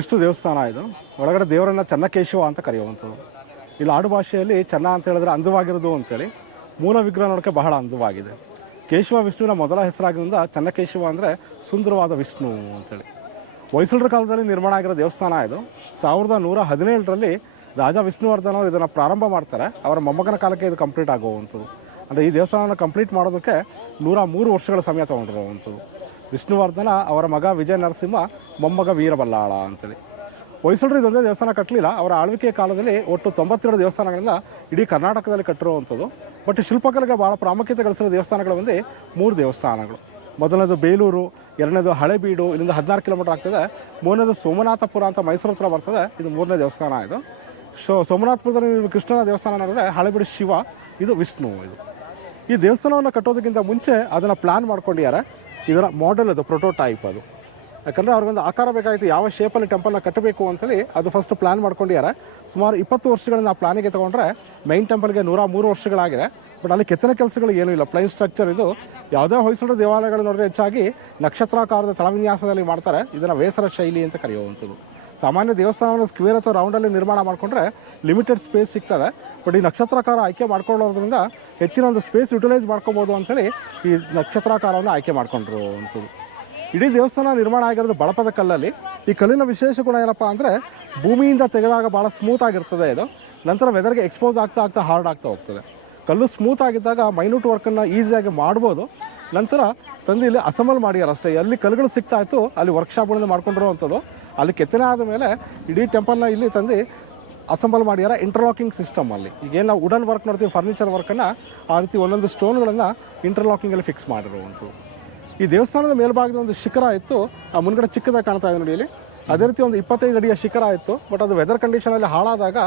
ವಿಷ್ಣು ದೇವಸ್ಥಾನ ಇದು. ಒಳಗಡೆ ದೇವರನ್ನ ಚನ್ನಕೇಶವ ಅಂತ ಕರೆಯುವಂಥದ್ದು. ಇಲ್ಲಿ ಆಡು ಭಾಷೆಯಲ್ಲಿ ಚೆನ್ನ ಅಂತ ಹೇಳಿದ್ರೆ ಅಂದವಾಗಿರೋದು ಅಂತೇಳಿ. ಮೂಲ ವಿಗ್ರಹ ನೋಡೋಕ್ಕೆ ಬಹಳ ಅಂದವಾಗಿದೆ. ಕೇಶವ ವಿಷ್ಣುವಿನ ಮೊದಲ ಹೆಸರಾಗಿದ್ದರಿಂದ ಚನ್ನಕೇಶವ ಅಂದರೆ ಸುಂದರವಾದ ವಿಷ್ಣು ಅಂತೇಳಿ. ಹೊಯ್ಸಳರ ಕಾಲದಲ್ಲಿ ನಿರ್ಮಾಣ ಆಗಿರೋ ದೇವಸ್ಥಾನ ಇದು. ಸಾವಿರದ ನೂರ ಹದಿನೇಳರಲ್ಲಿ ರಾಜ ವಿಷ್ಣುವರ್ಧನ್ ಅವರು ಇದನ್ನು ಪ್ರಾರಂಭ ಮಾಡ್ತಾರೆ. ಅವರ ಮೊಮ್ಮಗನ ಕಾಲಕ್ಕೆ ಇದು ಕಂಪ್ಲೀಟ್ ಆಗುವಂಥದ್ದು. ಅಂದರೆ ಈ ದೇವಸ್ಥಾನವನ್ನು ಕಂಪ್ಲೀಟ್ ಮಾಡೋದಕ್ಕೆ ನೂರ ಮೂರು ವರ್ಷಗಳ ಸಮಯ ತೊಗೊಂಡಿರುವಂಥದ್ದು. ವಿಷ್ಣುವರ್ಧನ ಅವರ ಮಗ ವಿಜಯ ನರಸಿಂಹ ಮೊಮ್ಮಗ ವೀರಬಲ್ಲಾಳ ಅಂತೇಳಿ. ಹೊಯ್ಸಳರು ಇದೊಂದೇ ದೇವಸ್ಥಾನ ಕಟ್ಟಲಿಲ್ಲ ಅವರ ಆಳ್ವಿಕೆ ಕಾಲದಲ್ಲಿ ಒಟ್ಟು ತೊಂಬತ್ತೆರಡು ದೇವಸ್ಥಾನಗಳಿಂದ ಇಡೀ ಕರ್ನಾಟಕದಲ್ಲಿ ಕಟ್ಟಿರುವಂಥದ್ದು. ಬಟ್ ಶಿಲ್ಪಕಲೆಗೆ ಭಾಳ ಪ್ರಾಮುಖ್ಯತೆ ಗಳಿಸಿರೋ ದೇವಸ್ಥಾನಗಳು ಒಂದೇ ಮೂರು ದೇವಸ್ಥಾನಗಳು. ಮೊದಲನೇದು ಬೇಲೂರು, ಎರಡನೇದು ಹಳೆಬೀಡು, ಇಲ್ಲಿಂದ ಹದಿನಾರು ಕಿಲೋಮೀಟರ್ ಆಗ್ತದೆ. ಮೂರನೇದು ಸೋಮನಾಥಪುರ ಅಂತ ಮೈಸೂರು ಹತ್ರ ಬರ್ತದೆ. ಇದು ಮೂರನೇ ದೇವಸ್ಥಾನ ಇದು. ಸೊ, ಸೋಮನಾಥಪುರದಲ್ಲಿ ನೀವು ಕೃಷ್ಣನ ದೇವಸ್ಥಾನ ನೋಡಿದ್ರೆ ಹಳೆಬೀಡು ಶಿವ, ಇದು ವಿಷ್ಣು ಇದು. ಈ ದೇವಸ್ಥಾನವನ್ನು ಕಟ್ಟೋದಕ್ಕಿಂತ ಮುಂಚೆ ಅದನ್ನು ಪ್ಲ್ಯಾನ್ ಮಾಡ್ಕೊಂಡಿದ್ದಾರೆ. ಇದರ ಮಾಡೆಲ್ ಅದು ಪ್ರೊಟೋಟೈಪ್ ಅದು. ಯಾಕಂದರೆ ಅವ್ರಿಗೊಂದು ಆಕಾರ ಬೇಕಾಗಿತ್ತು, ಯಾವ ಶೇಪಲ್ಲಿ ಟೆಂಪಲ್ನ ಕಟ್ಟಬೇಕು ಅಂತೇಳಿ ಅದು ಫಸ್ಟ್ ಪ್ಲ್ಯಾನ್ ಮಾಡ್ಕೊಂಡಿದ್ದಾರೆ. ಸುಮಾರು ಇಪ್ಪತ್ತು ವರ್ಷಗಳನ್ನ ಆ ಪ್ಲಾನಿಗೆ ತೊಗೊಂಡ್ರೆ ಮೈನ್ ಟೆಂಪಲ್ಗೆ ನೂರ ಮೂರು ವರ್ಷಗಳಾಗಿದೆ. ಬಟ್ ಅಲ್ಲಿ ಕೆತ್ತನೆ ಕೆಲಸಗಳು ಏನೂ ಇಲ್ಲ. ಪ್ಲೈನ್ ಸ್ಟ್ರಕ್ಚರ್ ಇದು. ಯಾವುದೇ ಹೊಯ್ಸಳ ದೇವಾಲಯಗಳು ನೋಡಿದ್ರೆ ಹೆಚ್ಚಾಗಿ ನಕ್ಷತ್ರಾಕಾರದ ತಳವಿನ್ಯಾಸದಲ್ಲಿ ಮಾಡ್ತಾರೆ. ಇದನ್ನು ವೇಸರ ಶೈಲಿ ಅಂತ ಕರೆಯುವಂಥದ್ದು. ಸಾಮಾನ್ಯ ದೇವಸ್ಥಾನವನ್ನು ಸ್ಕ್ವೇರ್ ಅಥವಾ ರೌಂಡಲ್ಲಿ ನಿರ್ಮಾಣ ಮಾಡಿಕೊಂಡ್ರೆ ಲಿಮಿಟೆಡ್ ಸ್ಪೇಸ್ ಸಿಗ್ತದೆ. ಬಟ್ ಈ ನಕ್ಷತ್ರಾಕಾರ ಆಯ್ಕೆ ಮಾಡ್ಕೊಳ್ಳೋದ್ರಿಂದ ಹೆಚ್ಚಿನ ಒಂದು ಸ್ಪೇಸ್ ಯುಟಿಲೈಸ್ ಮಾಡ್ಕೋಬೋದು ಅಂಥೇಳಿ ಈ ನಕ್ಷತ್ರಾಕಾರವನ್ನು ಆಯ್ಕೆ ಮಾಡಿಕೊಂಡ್ರು ಅಂಥದ್ದು ಇಡೀ ದೇವಸ್ಥಾನ ನಿರ್ಮಾಣ ಆಗಿರೋದು ಬಳಪದ ಕಲ್ಲಲ್ಲಿ. ಈ ಕಲ್ಲಿನ ವಿಶೇಷ ಗುಣ ಏನಪ್ಪ ಅಂದರೆ ಭೂಮಿಯಿಂದ ತೆಗೆದಾಗ ಭಾಳ ಸ್ಮೂತ್ ಆಗಿರ್ತದೆ ಇದು. ನಂತರ ವೆದರ್ಗೆ ಎಕ್ಸ್ಪೋಸ್ ಆಗ್ತಾ ಆಗ್ತಾ ಹಾರ್ಡ್ ಆಗ್ತಾ ಹೋಗ್ತದೆ. ಕಲ್ಲು ಸ್ಮೂತ್ ಆಗಿದ್ದಾಗ ಮೈನ್ಯೂಟ್ ವರ್ಕನ್ನು ಈಸಿಯಾಗಿ ಮಾಡ್ಬೋದು. ನಂತರ ತಂದು ಇಲ್ಲಿ ಅಸೆಂಬಲ್ ಮಾಡ್ಯಾರ ಅಷ್ಟೇ. ಅಲ್ಲಿ ಕಲ್ಲುಗಳು ಸಿಗ್ತಾ ಇತ್ತು, ಅಲ್ಲಿ ವರ್ಕ್ಶಾಪ್ಗಳಿಂದ ಮಾಡ್ಕೊಂಡಿರುವಂಥದ್ದು ಅಲ್ಲಿ ಕೆತ್ತನೆ ಆದ ಮೇಲೆ ಇಡೀ ಟೆಂಪಲ್ನ ಇಲ್ಲಿ ತಂದು ಅಸೆಂಬಲ್ ಮಾಡ್ಯಾರ ಇಂಟರ್ಲಾಕಿಂಗ್ ಸಿಸ್ಟಮ್ ಅಲ್ಲಿ. ಈಗೇನು ನಾವು ವುಡನ್ ವರ್ಕ್ ನೋಡ್ತೀವಿ ಫರ್ನಿಚರ್ ವರ್ಕನ್ನು ಆ ರೀತಿ ಒಂದೊಂದು ಸ್ಟೋನ್ಗಳನ್ನು ಇಂಟರ್ಲಾಕಿಂಗಲ್ಲಿ ಫಿಕ್ಸ್ ಮಾಡಿರುವಂಥದ್ದು. ಈ ದೇವಸ್ಥಾನದ ಮೇಲ್ಭಾಗದ ಒಂದು ಶಿಖರ ಇತ್ತು, ಆ ಮುನ್ಗಡೆ ಚಿಕ್ಕದಾಗಿ ಕಾಣ್ತಾ ಇದೆ ನೋಡಿ ಇಲ್ಲಿ. ಅದೇ ರೀತಿ ಒಂದು ಇಪ್ಪತ್ತೈದು ಅಡಿಯ ಶಿಖರ ಇತ್ತು ಬಟ್ ಅದು ವೆದರ್ ಕಂಡೀಷನಲ್ಲಿ ಹಾಳಾದಾಗ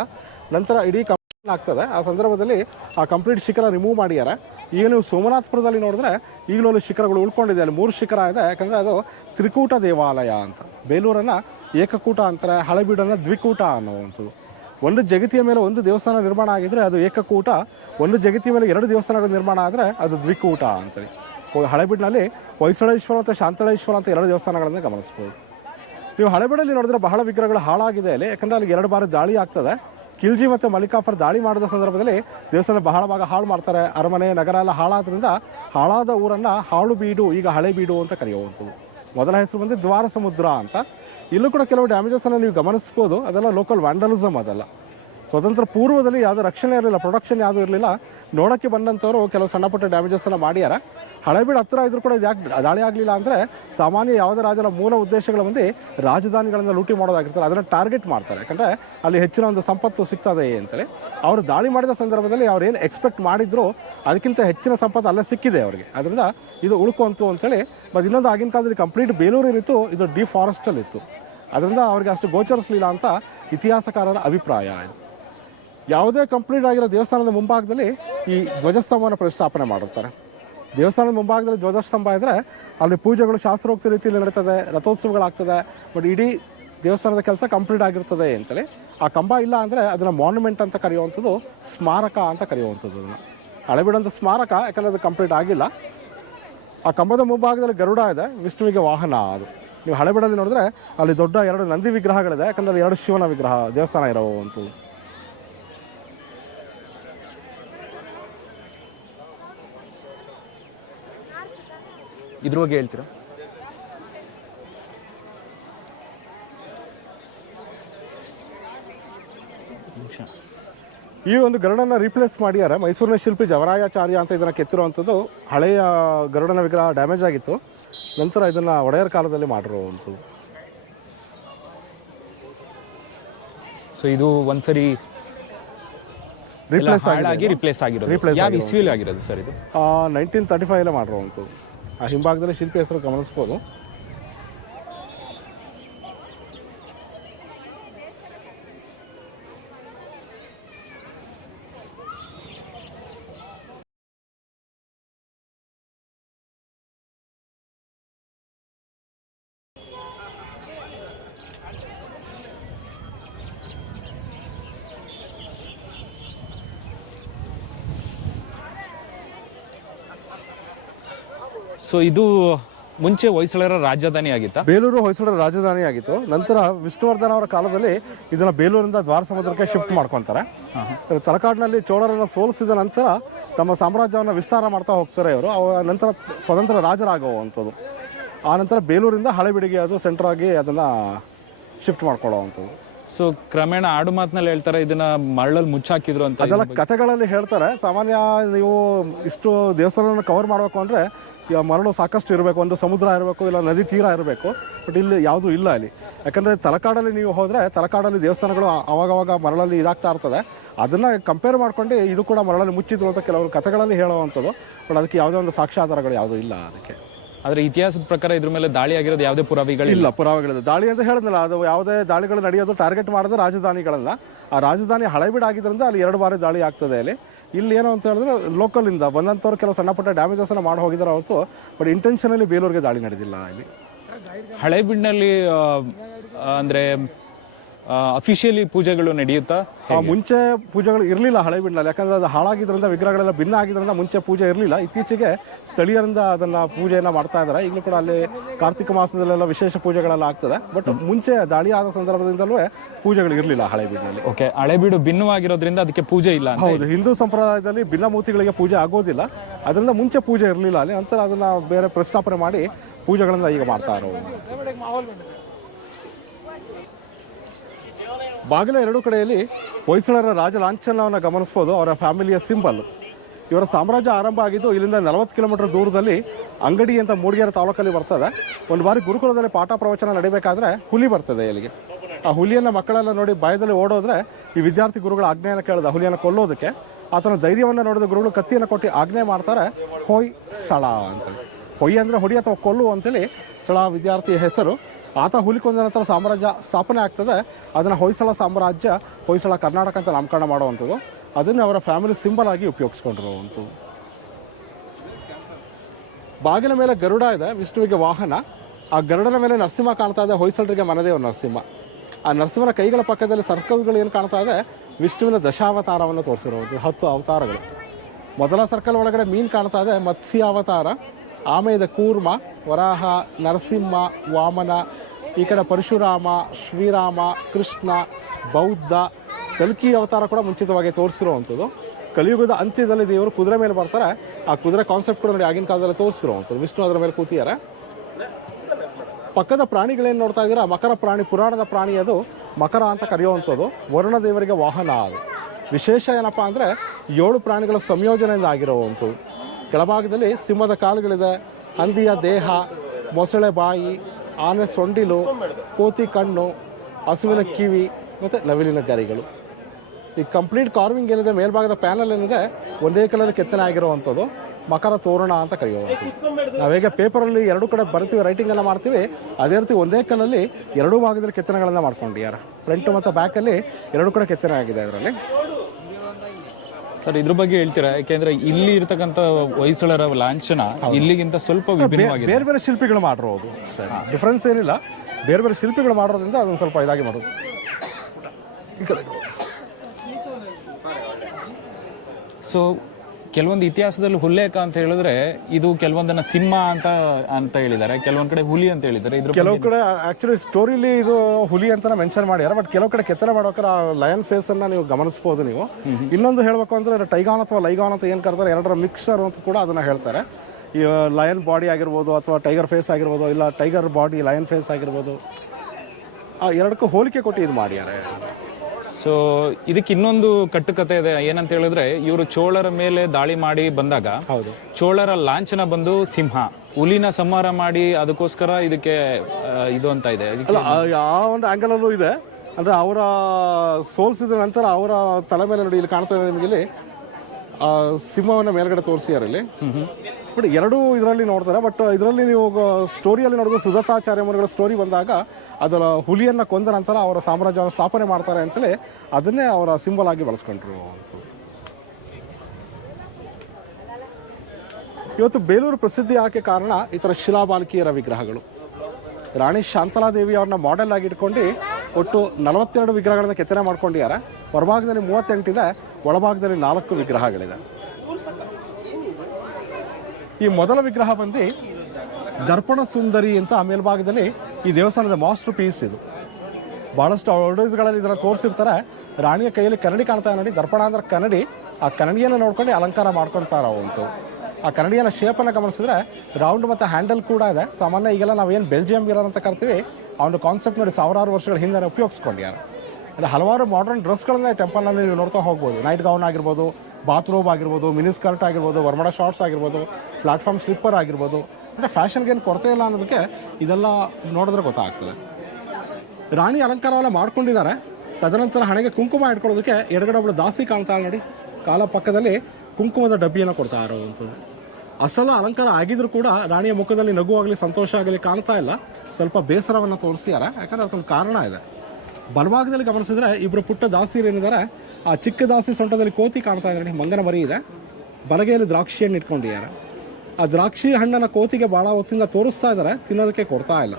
ನಂತರ ಇಡೀ ಕಂಪ್ಲೀಟ್ ಆಗ್ತದೆ. ಆ ಸಂದರ್ಭದಲ್ಲಿ ಆ ಕಂಪ್ಲೀಟ್ ಶಿಖರ ರಿಮೂವ್ ಮಾಡ್ಯಾರ ಈಗ ನೀವು ಸೋಮನಾಥಪುರದಲ್ಲಿ ನೋಡಿದ್ರೆ ಈಗಲೂ ಒಂದು ಶಿಖರಗಳು ಉಳ್ಕೊಂಡಿದೆ. ಅಲ್ಲಿ ಮೂರು ಶಿಖರ ಇದೆ. ಯಾಕಂದರೆ ಅದು ತ್ರಿಕೂಟ ದೇವಾಲಯ ಅಂತ. ಬೇಲೂರನ್ನು ಏಕಕೂಟ ಅಂತಾರೆ, ಹಳೆಬೀಡನ್ನು ದ್ವಿಕೂಟ ಅನ್ನುವಂಥದ್ದು. ಒಂದು ಜಗತಿಯ ಮೇಲೆ ಒಂದು ದೇವಸ್ಥಾನ ನಿರ್ಮಾಣ ಆಗಿದ್ದರೆ ಅದು ಏಕಕೂಟ, ಒಂದು ಜಗತಿಯ ಮೇಲೆ ಎರಡು ದೇವಸ್ಥಾನಗಳು ನಿರ್ಮಾಣ ಆದರೆ ಅದು ದ್ವಿಕೂಟ ಅಂತೇಳಿ. ಹಳೆಬೀಡಿನಲ್ಲಿ ಹೊಯ್ಸಳೇಶ್ವರ ಮತ್ತು ಶಾಂತಳೇಶ್ವರ ಅಂತ ಎರಡು ದೇವಸ್ಥಾನಗಳನ್ನು ಗಮನಿಸ್ಬೋದು. ನೀವು ಹಳೆಬೀಡಲ್ಲಿ ನೋಡಿದ್ರೆ ಬಹಳ ವಿಗ್ರಹಗಳು ಹಾಳಾಗಿದೆ ಅಲ್ಲಿ, ಯಾಕಂದರೆ ಅಲ್ಲಿ ಎರಡು ಬಾರಿ ದಾಳಿ ಆಗ್ತದೆ. ಕಿಲ್ಜಿ ಮತ್ತು ಮಲ್ಲಿಕಾಫರ್ ದಾಳಿ ಮಾಡಿದ ಸಂದರ್ಭದಲ್ಲಿ ದೇವಸ್ಥಾನ ಬಹಳ ಭಾಗ ಹಾಳು ಮಾಡ್ತಾರೆ. ಅರಮನೆ, ನಗರ ಎಲ್ಲ ಹಾಳಾದ್ರಿಂದ ಹಾಳಾದ ಊರನ್ನು ಹಾಳು ಬೀಡು, ಈಗ ಹಳೆಬೀಡು ಅಂತ ಕರೆಯುವಂಥದ್ದು. ಮೊದಲ ಹೆಸರು ಬಂದು ದ್ವಾರ ಸಮುದ್ರ ಅಂತ. ಇಲ್ಲೂ ಕೂಡ ಕೆಲವು ಡ್ಯಾಮೇಜಸನ್ನು ನೀವು ಗಮನಿಸ್ಬೋದು. ಅದೆಲ್ಲ ಲೋಕಲ್ ವ್ಯಾಂಡಲಿಸಮ್ ಅದೆಲ್ಲ. ಸ್ವತಂತ್ರ ಪೂರ್ವದಲ್ಲಿ ಯಾವುದೇ ರಕ್ಷಣೆ ಇರಲಿಲ್ಲ ಪ್ರೊಡಕ್ಷನ್ ಯಾವುದೂ ಇರಲಿಲ್ಲ ನೋಡೋಕ್ಕೆ ಬಂದಂಥವ್ರು ಕೆಲವು ಸಣ್ಣಪುಟ್ಟ ಡ್ಯಾಮೇಜಸ್ಸನ್ನು ಮಾಡ್ಯಾರ ಹಳೆಬೀಡು ಹತ್ತಿರ ಇದ್ರೂ ಕೂಡ ಇದು ಯಾಕೆ ದಾಳಿ ಆಗಲಿಲ್ಲ ಅಂದರೆ ಸಾಮಾನ್ಯ ಯಾವುದೇ ರಾಜರ ಮೂಲ ಉದ್ದೇಶಗಳ ಮುಂದೆ ರಾಜಧಾನಿಗಳನ್ನ ಲೂಟಿ ಮಾಡೋದಾಗಿರ್ತಾರೆ, ಅದನ್ನು ಟಾರ್ಗೆಟ್ ಮಾಡ್ತಾರೆ. ಯಾಕಂದರೆ ಅಲ್ಲಿ ಹೆಚ್ಚಿನ ಒಂದು ಸಂಪತ್ತು ಸಿಗ್ತದೆ ಅಂತೇಳಿ. ಅವರು ದಾಳಿ ಮಾಡಿದ ಸಂದರ್ಭದಲ್ಲಿ ಅವ್ರು ಏನು ಎಕ್ಸ್ಪೆಕ್ಟ್ ಮಾಡಿದ್ರು, ಅದಕ್ಕಿಂತ ಹೆಚ್ಚಿನ ಸಂಪತ್ತು ಅಲ್ಲೇ ಸಿಕ್ಕಿದೆ ಅವರಿಗೆ. ಅದರಿಂದ ಇದು ಉಳ್ಕೊಂತು ಅಂತೇಳಿ, ಮತ್ತು ಇನ್ನೊಂದು ಆಗಿನ ಕಾಲದಲ್ಲಿ ಕಂಪ್ಲೀಟ್ ಬೇಲೂರು ಏನಿತ್ತು, ಇದು ಡಿಫಾರೆಸ್ಟಲ್ಲಿತ್ತು ಅದರಿಂದ ಅವ್ರಿಗೆ ಅಷ್ಟು ಗೋಚರಿಸಲಿಲ್ಲ ಅಂತ ಇತಿಹಾಸಕಾರರ ಅಭಿಪ್ರಾಯ ಯಾವುದೇ ಕಂಪ್ಲೀಟ್ ಆಗಿರೋ ದೇವಸ್ಥಾನದ ಮುಂಭಾಗದಲ್ಲಿ ಈ ಧ್ವಜಸ್ತಂಭವನ್ನು ಪ್ರತಿಷ್ಠಾಪನೆ ಮಾಡಿರ್ತಾರೆ. ದೇವಸ್ಥಾನದ ಮುಂಭಾಗದಲ್ಲಿ ಧ್ವಜಸ್ತಂಭ ಇದ್ದರೆ ಅಲ್ಲಿ ಪೂಜೆಗಳು ಶಾಸ್ತ್ರೋಕ್ತ ರೀತಿಯಲ್ಲಿ ನಡೀತದೆ, ರಥೋತ್ಸವಗಳಾಗ್ತದೆ ಬಟ್ ಇಡೀ ದೇವಸ್ಥಾನದ ಕೆಲಸ ಕಂಪ್ಲೀಟ್ ಆಗಿರ್ತದೆ ಅಂತೇಳಿ. ಆ ಕಂಬ ಇಲ್ಲ ಅಂದರೆ ಅದನ್ನು ಮಾನ್ಯುಮೆಂಟ್ ಅಂತ ಕರೆಯುವಂಥದ್ದು ಸ್ಮಾರಕ ಅಂತ ಕರೆಯುವಂಥದ್ದು ಅದನ್ನು. ಹಳೆಬಿಡಂಥ ಸ್ಮಾರಕ, ಯಾಕಂದರೆ ಅದು ಕಂಪ್ಲೀಟ್ ಆಗಿಲ್ಲ. ಆ ಕಂಬದ ಮುಂಭಾಗದಲ್ಲಿ ಗರುಡ ಇದೆ, ವಿಷ್ಣುವಿಗೆ ವಾಹನ ಅದು. ನೀವು ಹಳೆಬಿಡಲ್ಲಿ ನೋಡಿದ್ರೆ ಅಲ್ಲಿ ದೊಡ್ಡ ಎರಡು ನಂದಿ ವಿಗ್ರಹಗಳಿದೆ, ಯಾಕಂದರೆ ಎರಡು ಶಿವನ ವಿಗ್ರಹ ದೇವಸ್ಥಾನ ಇರುವಂಥದ್ದು. ಇದ್ರ ಬಗ್ಗೆ ಹೇಳ್ತೀರಾ? ಈ ಒಂದು ಗರುಡನ ರೀಪ್ಲೇಸ್ ಮಾಡ್ಯಾರ ಮೈಸೂರಿನ ಶಿಲ್ಪಿ ಜವರಾಯಾಚಾರ್ಯ ಅಂತ ಇದನ್ನು ಕೆತ್ತಿರುವಂಥದ್ದು ಹಳೆಯ ಗರುಡನ ವಿಗ್ರಹ ಡ್ಯಾಮೇಜ್ ಆಗಿತ್ತು. ನಂತರ ಇದನ್ನು ಒಡೆಯರ್ ಕಾಲದಲ್ಲಿ ಮಾಡಿರುವಂಥದ್ದು ಸೊ ಇದು ಒಂದ್ಸರಿ ರೀಪ್ಲೇಸ್ ಆಗಿ ರಿಪ್ಲೇಸ್ ಆಗಿರೋದು. Replace ಯಾವ ಇಸ್ವಿಲಿ ಆಗಿರೋದು ಸರ್ ಇದು? ನೈನ್ಟೀನ್ ತರ್ಟಿ ಫೈವಲ್ಲೇ ಮಾಡಿರುವಂಥದ್ದು ಆ ಹಿಂಭಾಗದಲ್ಲಿ ಶಿಲ್ಪಿ ಹೆಸರು ಗಮನಿಸ್ಬೋದು. ಸೊ ಇದು ಮುಂಚೆ ಹೊಯ್ಸಳರ ರಾಜಧಾನಿ ಆಗಿತ್ತ ಬೇಲೂರು ಹೊಯ್ಸಳರ ರಾಜಧಾನಿ ಆಗಿತ್ತು ನಂತರ ವಿಷ್ಣುವರ್ಧನ ಅವರ ಕಾಲದಲ್ಲಿ ಇದನ್ನ ಬೇಲೂರಿಂದ ದ್ವಾರ ಸಮುದ್ರಕ್ಕೆ ಶಿಫ್ಟ್ ಮಾಡ್ಕೊತಾರೆ. ತಲಕಾಡಿನಲ್ಲಿ ಚೋಳರನ್ನು ಸೋಲಿಸಿದ ನಂತರ ತಮ್ಮ ಸಾಮ್ರಾಜ್ಯವನ್ನು ವಿಸ್ತಾರ ಮಾಡ್ತಾ ಹೋಗ್ತಾರೆ ಇವರು. ನಂತರ ಸ್ವತಂತ್ರ ರಾಜರಾಗುವಂಥದ್ದು ಆ ನಂತರ ಬೇಲೂರಿಂದ ಹಳೆಬಿಡಿಗೆ ಅದು ಸೆಂಟರ್ ಆಗಿ ಅದನ್ನ ಶಿಫ್ಟ್ ಮಾಡ್ಕೊಳ್ಳೋವಂಥದ್ದು ಸೊ ಕ್ರಮೇಣ ಆಡು ಮಾತಿನಲ್ಲಿ ಹೇಳ್ತಾರೆ ಇದನ್ನ ಮರಳಲ್ಲಿ ಮುಚ್ಚಾಕಿದ್ರು ಅಂತ ಅದೆಲ್ಲ ಕಥೆಗಳಲ್ಲಿ ಹೇಳ್ತಾರೆ. ಸಾಮಾನ್ಯ ನೀವು ಇಷ್ಟು ದೇವಸ್ಥಾನವನ್ನು ಕವರ್ ಮಾಡಬೇಕು ಅಂದರೆ ಮರಳು ಸಾಕಷ್ಟು ಇರಬೇಕು ಒಂದು ಸಮುದ್ರ ಇರಬೇಕು ಇಲ್ಲ ನದಿ ತೀರ ಇರಬೇಕು ಬಟ್ ಇಲ್ಲಿ ಯಾವುದೂ ಇಲ್ಲ ಅಲ್ಲಿ. ಯಾಕಂದರೆ ತಲಕಾಡಲ್ಲಿ ನೀವು ಹೋದರೆ ತಲಕಾಡಲ್ಲಿ ದೇವಸ್ಥಾನಗಳು ಅವಾಗವಾಗ ಮರಳಲ್ಲಿ ಇದಾಗ್ತಾ ಇರ್ತದೆ. ಅದನ್ನು ಕಂಪೇರ್ ಮಾಡ್ಕೊಂಡು ಇದು ಕೂಡ ಮರಳಲ್ಲಿ ಮುಚ್ಚಿದ್ರು ಅಂತ ಕೆಲವರು ಕಥೆಗಳಲ್ಲಿ ಹೇಳುವಂಥದ್ದು ಬಟ್ ಅದಕ್ಕೆ ಯಾವುದೇ ಒಂದು ಸಾಕ್ಷ್ಯಾಧಾರಗಳು ಯಾವುದೂ ಇಲ್ಲ ಅದಕ್ಕೆ. ಆದ್ರೆ ಇತಿಹಾಸದ ಪ್ರಕಾರ ಇದ್ರ ಮೇಲೆ ದಾಳಿ ಆಗಿರೋದು ಯಾವುದೇ ಪುರಾವೆಗಳಿಲ್ಲ ಇಲ್ಲ ಪುರಾವೆಗಳಿದೆ ದಾಳಿ ಅಂತ ಹೇಳಿದ್ನಲ್ಲ ಅದು ಯಾವುದೇ ದಾಳಿಗಳು ನಡೆಯೋದು ಟಾರ್ಗೆಟ್ ಮಾಡೋದು ರಾಜಧಾನಿಗಳಲ್ಲ. ಆ ರಾಜಧಾನಿ ಹಳೆಬಿಡ್ ಆಗಿದ್ರಿಂದ ಅಲ್ಲಿ ಎರಡು ಬಾರಿ ದಾಳಿ ಆಗ್ತದೆ ಅಲ್ಲಿ. ಇಲ್ಲಿ ಏನು ಅಂತ ಹೇಳಿದ್ರೆ ಲೋಕಲಿಂದ ಬಂದಂಥವ್ರು ಕೆಲವು ಸಣ್ಣ ಪುಟ್ಟ ಡ್ಯಾಮೇಜಸ್ ಮಾಡಿ ಹೋಗಿದ್ದಾರೆ ಅವತ್ತು ಬಟ್ ಇಂಟೆನ್ಷನಲ್ಲಿ ಬೇಲೂರಿಗೆ ದಾಳಿ ನಡೆದಿಲ್ಲ ಇಲ್ಲಿ. ಹಳೆಬೀಡಿನಲ್ಲಿ ಅಂದ್ರೆ ಅಫಿಷಿಯಲಿ ಪೂಜೆಗಳು ನಡೆಯುತ್ತಾ ಆ ಮುಂಚೆ ಪೂಜೆಗಳು ಇರಲಿಲ್ಲ ಹಳೆಬೀಡಿನಲ್ಲಿ ಯಾಕಂದ್ರೆ ಅದು ಹಾಳಾಗಿದ್ರಿಂದ ವಿಗ್ರಹಗಳೆಲ್ಲ ಭಿನ್ನ ಆಗಿದ್ರಿಂದ ಮುಂಚೆ ಪೂಜೆ ಇರಲಿಲ್ಲ. ಇತ್ತೀಚೆಗೆ ಸ್ಥಳೀಯರಿಂದ ಅದನ್ನ ಪೂಜೆಯನ್ನ ಮಾಡ್ತಾ ಇದ್ದಾರೆ. ಈಗಲೂ ಕೂಡ ಅಲ್ಲಿ ಕಾರ್ತಿಕ ಮಾಸದಲ್ಲೆಲ್ಲ ವಿಶೇಷ ಪೂಜೆಗಳೆಲ್ಲ ಆಗ್ತದೆ. ಬಟ್ ಮುಂಚೆ ದಾಳಿ ಆದ ಸಂದರ್ಭದಿಂದಲೂ ಪೂಜೆಗಳು ಇರಲಿಲ್ಲ ಹಳೆಬೀಡಿನಲ್ಲಿ ಓಕೆ ಹಳೆಬೀಡು ಭಿನ್ನವಾಗಿರೋದ್ರಿಂದ ಅದಕ್ಕೆ ಪೂಜೆ ಇಲ್ಲ ಅಂತ ಹೌದು ಹಿಂದೂ ಸಂಪ್ರದಾಯದಲ್ಲಿ ಭಿನ್ನಮೂರ್ತಿಗಳಿಗೆ ಪೂಜೆ ಆಗೋದಿಲ್ಲ. ಅದರಿಂದ ಮುಂಚೆ ಪೂಜೆ ಇರಲಿಲ್ಲ ಅಲ್ಲಿ. ನಂತರ ಅದನ್ನ ಬೇರೆ ಪ್ರಸ್ತಾಪನೆ ಮಾಡಿ ಪೂಜೆಗಳನ್ನ ಈಗ ಮಾಡ್ತಾ ಇರೋದು ಬಾಗಿಲ ಎರಡು ಕಡೆಯಲ್ಲಿ ಹೊಯ್ಸಳರ ರಾಜ ಲಾಂಛನವನ್ನು ಗಮನಿಸ್ಬೋದು, ಅವರ ಫ್ಯಾಮಿಲಿಯ ಸಿಂಬಲ್. ಇವರ ಸಾಮ್ರಾಜ್ಯ ಆರಂಭ ಆಗಿದ್ದು ಇಲ್ಲಿಂದ ನಲವತ್ತು ಕಿಲೋಮೀಟರ್ ದೂರದಲ್ಲಿ ಅಂಗಡಿ ಅಂತ ಮೂಡಿಗೆರೆ ತಾಲೂಕಲ್ಲಿ ಬರ್ತದೆ. ಒಂದು ಬಾರಿ ಗುರುಕುಲದಲ್ಲಿ ಪಾಠ ಪ್ರವಚನ ನಡಿಬೇಕಾದ್ರೆ ಹುಲಿ ಬರ್ತದೆ ಇಲ್ಲಿಗೆ. ಆ ಹುಲಿಯನ್ನು ಮಕ್ಕಳೆಲ್ಲ ನೋಡಿ ಭಯದಲ್ಲಿ ಓಡೋದ್ರೆ ಈ ವಿದ್ಯಾರ್ಥಿ ಗುರುಗಳ ಆಜ್ಞೆಯನ್ನು ಕೇಳಿದ ಹುಲಿಯನ್ನು ಕೊಲ್ಲೋದಕ್ಕೆ. ಆತನ ಧೈರ್ಯವನ್ನು ನೋಡಿದ ಗುರುಗಳು ಕತ್ತಿಯನ್ನು ಕೊಟ್ಟು ಆಜ್ಞೆ ಮಾಡ್ತಾರೆ, ಹೊಯ್ ಸಳ ಅಂತೇಳಿ. ಹೊಯ್ ಅಂದರೆ ಹೊಡಿ ಅಥವಾ ಕೊಲ್ಲು ಅಂತೇಳಿ ಸಳ ವಿದ್ಯಾರ್ಥಿಯ ಹೆಸರು. ಆತ ಹುಲಿಕೊಂದ ನಂತರ ಸಾಮ್ರಾಜ್ಯ ಸ್ಥಾಪನೆ ಆಗ್ತದೆ. ಅದನ್ನು ಹೊಯ್ಸಳ ಸಾಮ್ರಾಜ್ಯ, ಹೊಯ್ಸಳ ಕರ್ನಾಟಕ ಅಂತ ನಾಮಕರಣ ಮಾಡುವಂಥದ್ದು. ಅದನ್ನು ಅವರ ಫ್ಯಾಮಿಲಿ ಸಿಂಬಲ್ ಆಗಿ ಉಪಯೋಗಿಸ್ಕೊಂಡಿರುವಂಥದ್ದು ಬಾಗಿಲ ಮೇಲೆ ಗರುಡ ಇದೆ, ವಿಷ್ಣುವಿಗೆ ವಾಹನ. ಆ ಗರುಡನ ಮೇಲೆ ನರಸಿಂಹ ಕಾಣ್ತಾ ಇದೆ, ಹೊಯ್ಸಳರಿಗೆ ಮನದೇವ ನರಸಿಂಹ. ಆ ನರಸಿಂಹನ ಕೈಗಳ ಪಕ್ಕದಲ್ಲಿ ಸರ್ಕಲ್ಗಳು ಏನು ಕಾಣ್ತಾ ಇದೆ? ವಿಷ್ಣುವಿನ ದಶಾವತಾರವನ್ನು ತೋರಿಸಿರುವಂಥದ್ದು, ಹತ್ತು ಅವತಾರಗಳು. ಮೊದಲ ಸರ್ಕಲ್ ಒಳಗಡೆ ಮೀನು ಕಾಣ್ತಾ ಇದೆ, ಮತ್ಸ್ಯಾವತಾರ, ಆಮೇಲೆ ಕೂರ್ಮ, ವರಾಹ, ನರಸಿಂಹ, ವಾಮನ ಈ ಕಡೆ ಪರಶುರಾಮ, ಶ್ರೀರಾಮ, ಕೃಷ್ಣ, ಬೌದ್ಧ, ಕಲ್ಕಿ ಅವತಾರ ಕೂಡ ಮುಂಚಿತವಾಗಿ ತೋರಿಸಿರುವಂಥದ್ದು. ಕಲಿಯುಗದ ಅಂತ್ಯದಲ್ಲಿ ದೇವರು ಕುದುರೆ ಮೇಲೆ ಬರ್ತಾರೆ. ಆ ಕುದುರೆ ಕಾನ್ಸೆಪ್ಟ್ ಕೂಡ ನೋಡಿ ಆಗಿನ ಕಾಲದಲ್ಲಿ ತೋರಿಸಿರುವಂಥದ್ದು. ವಿಷ್ಣು ಅದರ ಮೇಲೆ ಕೂತಿದ್ದಾರೆ. ಪಕ್ಕದ ಪ್ರಾಣಿಗಳೇನು ನೋಡ್ತಾ ಇದ್ದೀರಾ? ಮಕರ ಪ್ರಾಣಿ, ಪುರಾಣದ ಪ್ರಾಣಿ ಅದು. ಮಕರ ಅಂತ ಕರೆಯುವಂಥದ್ದು. ವರುಣ ದೇವರಿಗೆ ವಾಹನ ಅದು. ವಿಶೇಷ ಏನಪ್ಪ ಅಂದರೆ ಏಳು ಪ್ರಾಣಿಗಳ ಸಂಯೋಜನೆಯಿಂದ ಆಗಿರುವಂಥದ್ದು. ಕೆಳಭಾಗದಲ್ಲಿ ಸಿಂಹದ ಕಾಲುಗಳಿದೆ. ಹಂದಿಯ ದೇಹ, ಮೊಸಳೆ ಬಾಯಿ ಆನೆ ಸೊಂಡಿಲು, ಕೋತಿ ಕಣ್ಣು, ಹಸುವಿನ ಕಿವಿ ಮತ್ತು ನವಿಲಿನ ಗರಿಗಳು. ಈ ಕಂಪ್ಲೀಟ್ ಕಾರ್ವಿಂಗ್ ಏನಿದೆ, ಮೇಲ್ಭಾಗದ ಪ್ಯಾನಲ್ ಏನಿದೆ, ಒಂದೇ ಕಲರ್ ಕೆತ್ತನೆ ಆಗಿರುವಂಥದ್ದು. ಮಕರ ತೋರಣ ಅಂತ ಕರೆಯುವಂಥದ್ದು ನಾವು ಹೇಗೆ ಪೇಪರಲ್ಲಿ ಎರಡು ಕಡೆ ಬರ್ತೀವಿ ರೈಟಿಂಗ್ ಎಲ್ಲ ಮಾಡ್ತೀವಿ, ಅದೇ ರೀತಿ ಒಂದೇ ಕಲ್ಲಲ್ಲಿ ಎರಡೂ ಭಾಗದಲ್ಲಿ ಕೆತ್ತನೆಗಳನ್ನು ಮಾಡ್ಕೊಂಡಿದ್ದಾರೆ. ಫ್ರಂಟ್ ಮತ್ತು ಬ್ಯಾಕಲ್ಲಿ ಎರಡು ಕಡೆ ಕೆತ್ತನೆ ಆಗಿದೆ ಅದರಲ್ಲಿ ಸರ್ ಇದ್ರ ಬಗ್ಗೆ ಹೇಳ್ತೀರಾ? ಯಾಕೆಂದ್ರೆ ಇಲ್ಲಿ ಇರ್ತಕ್ಕಂಥ ಹೊಯ್ಸಳರ ಲಾಂಛನ ಇಲ್ಲಿಗಿಂತ ಸ್ವಲ್ಪ ವಿಭಿನ್ನವಾಗಿದೆ. ಬೇರೆ ಬೇರೆ ಶಿಲ್ಪಿಗಳು ಮಾಡಿರೋದು ಡಿಫ್ರೆನ್ಸ್ ಏನಿಲ್ಲ. ಬೇರೆ ಬೇರೆ ಶಿಲ್ಪಿಗಳು ಮಾಡೋದ್ರಿಂದ ಅದೊಂದು ಸ್ವಲ್ಪ ಇದಾಗಿ ಮಾಡೋದು. ಸೊ ಕೆಲವೊಂದು ಇತಿಹಾಸದಲ್ಲಿ ಉಲ್ಲೇಖ ಅಂತ ಹೇಳಿದ್ರೆ ಇದು ಕೆಲವೊಂದನ್ನ ಸಿಂಹ ಅಂತ ಅಂತ ಹೇಳಿದ್ದಾರೆ. ಕೆಲವೊಂದ್ ಕಡೆ ಹುಲಿ ಅಂತ ಹೇಳಿದ್ದಾರೆ. ಇದ್ರ ಕೆಲವು ಕಡೆ ಆಕ್ಚುಲಿ ಸ್ಟೋರಿಲಿ ಇದು ಹುಲಿ ಅಂತ ಮೆನ್ಷನ್ ಮಾಡ್ಯಾರ ಬಟ್ ಕೆಲವು ಕಡೆ ಕೆತ್ತನೆ ಮಾಡೋಕೆ ಆ ಲಯನ್ ಫೇಸ್ ಅನ್ನ ನೀವು ಗಮನಿಸಬಹುದು ನೀವು. ಇನ್ನೊಂದು ಹೇಳ್ಬೇಕು ಅಂದ್ರೆ ಟೈಗಾನ್ ಅಥವಾ ಲೈಗಾನ್ ಅಂತ ಏನ್ ಕರ್ತಾರೆ ಎರಡರ ಮಿಕ್ಸರ್ ಅಂತ ಕೂಡ ಅದನ್ನ ಹೇಳ್ತಾರೆ. ಈ ಲಯನ್ ಬಾಡಿ ಆಗಿರ್ಬೋದು ಅಥವಾ ಟೈಗರ್ ಫೇಸ್ ಆಗಿರ್ಬೋದು ಇಲ್ಲ ಟೈಗರ್ ಬಾಡಿ ಲಯನ್ ಫೇಸ್ ಆಗಿರ್ಬೋದು. ಆ ಎರಡಕ್ಕೂ ಹೋಲಿಕೆ ಕೊಟ್ಟು ಇದು ಮಾಡ್ಯಾರೆ. ಸೊ ಇದಕ್ಕೆ ಇನ್ನೊಂದು ಕಟ್ಟುಕತೆ ಇದೆ. ಏನಂತ ಹೇಳಿದ್ರೆ ಇವರು ಚೋಳರ ಮೇಲೆ ದಾಳಿ ಮಾಡಿ ಬಂದಾಗ ಹೌದು. ಚೋಳರ ಲಾಂಛನ ಬಂದು ಸಿಂಹ ಹುಲಿನ ಸಂಹಾರ ಮಾಡಿ ಅದಕ್ಕೋಸ್ಕರ ಇದಕ್ಕೆ ಇದು ಅಂತ ಇದೆ. ಆ- ಒಂದು ಆಂಗಲ್ ಅಲ್ಲೂ ಇದೆ. ಅಂದ್ರೆ ಅವರ ಸೋಲ್ಸಿದ ನಂತರ ಅವರ ತಲೆ ಮೇಲೆ ನೋಡಿ ಇಲ್ಲಿ ಕಾಣ್ತಾ ಇದೆ ನಿಮಗೆ ಇಲ್ಲಿ. ಸಿಂಹವನ್ನ ಮೇಲ್ಗಡೆ ತೋರಿಸಿದ್ದಾರೆ ಇಲ್ಲಿ? ಬಟ್ ಎರಡೂ ಇದರಲ್ಲಿ ನೋಡ್ತಾರೆ ಬಟ್ ಇದರಲ್ಲಿ ನೀವು ಸ್ಟೋರಿಯಲ್ಲಿ ನೋಡಿದ್ರೆ ಸುಜಾತಾಚಾರ್ಯ ಮುನಿಗಳ ಸ್ಟೋರಿ ಬಂದಾಗ ಅದರ ಹುಲಿಯನ್ನ ಕೊಂದ ನಂತರ ಅವರ ಸಾಮ್ರಾಜ್ಯವನ್ನು ಸ್ಥಾಪನೆ ಮಾಡ್ತಾರೆ ಅಂತೇಳಿ ಅದನ್ನೇ ಅವರ ಸಿಂಬಲ್ ಆಗಿ ಬಳಸ್ಕೊಂಡ್ರು ಅಂತ. ಇವತ್ತು ಬೇಲೂರು ಪ್ರಸಿದ್ಧಿ ಯಾಕೆ ಕಾರಣ ಈ ಥರ ಶಿಲಾಬಾಲಕಿಯರ ವಿಗ್ರಹಗಳು ರಾಣಿ ಶಾಂತಲಾದೇವಿ ಅವ್ರನ್ನ ಮಾಡೆಲ್ ಆಗಿ ಇಟ್ಕೊಂಡು ಒಟ್ಟು ನಲವತ್ತೆರಡು ವಿಗ್ರಹಗಳನ್ನ ಕೆತ್ತನೆ ಮಾಡ್ಕೊಂಡಿದ್ದಾರೆ. ಹೊರಭಾಗದಲ್ಲಿ ಮೂವತ್ತೆಂಟಿದೆ, ಒಳಭಾಗದಲ್ಲಿ ನಾಲ್ಕು ವಿಗ್ರಹಗಳಿದೆ. ಈ ಮೊದಲ ವಿಗ್ರಹ ಬಂದು ದರ್ಪಣ ಸುಂದರಿ ಅಂತ ಮೇಲ್ಭಾಗದಲ್ಲಿ ಈ ದೇವಸ್ಥಾನದ ಮಾಸ್ಟರ್ ಪೀಸ್ ಇದು. ಭಾಳಷ್ಟು ಅಡ್ವರ್ಟೈಸ್ಗಳಲ್ಲಿ ಇದನ್ನು ತೋರಿಸಿರ್ತಾರೆ. ರಾಣಿಯ ಕೈಯಲ್ಲಿ ಕನ್ನಡಿ ಕಾಣ್ತಾ ನೋಡಿ. ದರ್ಪಣ ಅಂದ್ರೆ ಕನ್ನಡಿ, ಆ ಕನ್ನಡಿಯನ್ನು ನೋಡ್ಕೊಂಡು ಅಲಂಕಾರ ಮಾಡ್ಕೊತಾರೆ ಅವಂತು ಆ ಕನ್ನಡಿಯನ್ನು ಶೇಪನ್ನು ಗಮನಿಸಿದ್ರೆ ರೌಂಡ್ ಮತ್ತು ಹ್ಯಾಂಡಲ್ ಕೂಡ ಇದೆ. ಸಾಮಾನ್ಯ ಈಗೆಲ್ಲ ನಾವೇನು ಬೆಲ್ಜಿಯಂ ಗಿರರ್ ಅಂತ ಕರಿತೀವಿ. ಒಂದು ಕಾನ್ಸೆಪ್ಟ್ ನೋಡಿ ಸಾವಿರಾರು ವರ್ಷಗಳ ಹಿಂದೆ ಉಪಯೋಗಿಸ್ಕೊಂಡ್ಯಾರ ಅಂದರೆ ಹಲವಾರು ಮಾಡರ್ನ್ ಡ್ರೆಸ್ಗಳನ್ನ ಟೆಂಪಲ್ನಲ್ಲಿ ನೀವು ನೋಡ್ತಾ ಹೋಗ್ಬೋದು. ನೈಟ್ ಗೌನ್ ಆಗಿರ್ಬೋದು ಬಾತ್ರೂಮ್ ಆಗಿರ್ಬೋದು ಮಿನಿ ಸ್ಕರ್ಟ್ ಆಗಿರ್ಬೋದು, ವರ್ಮಡ ಶಾರ್ಟ್ಸ್ ಆಗಿರ್ಬೋದು ಪ್ಲಾಟ್ಫಾರ್ಮ್ ಸ್ಲಿಪ್ಪರ್ ಆಗಿರ್ಬೋದು. ಅಂದರೆ ಫ್ಯಾಷನ್ಗೇನು ಕೊರತೆ ಇಲ್ಲ ಅನ್ನೋದಕ್ಕೆ ಇದೆಲ್ಲ ನೋಡಿದ್ರೆ ಗೊತ್ತಾಗ್ತದೆ. ರಾಣಿ ಅಲಂಕಾರವೆಲ್ಲ ಮಾಡ್ಕೊಂಡಿದ್ದಾರೆ. ತದನಂತರ ಹಣೆಗೆ ಕುಂಕುಮ ಇಟ್ಕೊಳ್ಳೋದಕ್ಕೆ ಎಡಗಡೆ ಒಬ್ಬಳು ದಾಸಿ ಕಾಣ್ತಾ ನೋಡಿ. ಕಾಲ ಪಕ್ಕದಲ್ಲಿ ಕುಂಕುಮದ ಡಬ್ಬಿಯನ್ನು ಕೊಡ್ತಾ ಇರೋವಂಥದ್ದು. ಅಷ್ಟೆಲ್ಲ ಅಲಂಕಾರ ಆಗಿದ್ರು ಕೂಡ ರಾಣಿಯ ಮುಖದಲ್ಲಿ ನಗು ಸಂತೋಷ ಆಗಲಿ ಕಾಣ್ತಾ ಇಲ್ಲ. ಸ್ವಲ್ಪ ಬೇಸರವನ್ನು ತೋರಿಸ್ತಿದ್ದಾರೆ. ಯಾಕಂದರೆ ಅದಕ್ಕೊಂದು ಕಾರಣ ಇದೆ. ಬಲಭಾಗದಲ್ಲಿ ಗಮನಿಸಿದ್ರೆ ಇಬ್ಬರು ಪುಟ್ಟ ದಾಸಿಯರು ಏನಿದ್ದಾರೆ, ಆ ಚಿಕ್ಕ ದಾಸಿ ಸೊಂಟದಲ್ಲಿ ಕೋತಿ ಕಾಣ್ತಾ ಇದ್ದಾರೆ ಮಂಗನ ಮರಿ ಇದೆ. ಬಲಗೈಯಲ್ಲಿ ದ್ರಾಕ್ಷಿಯನ್ನು ಇಟ್ಕೊಂಡಿದ್ದಾರೆ. ಆ ದ್ರಾಕ್ಷಿ ಹಣ್ಣನ್ನು ಕೋತಿಗೆ ಭಾಳ ಹೊತ್ತಿಂದ ತೋರಿಸ್ತಾ ಇದ್ದಾರೆ, ತಿನ್ನೋದಕ್ಕೆ ಕೊಡ್ತಾ ಇಲ್ಲ.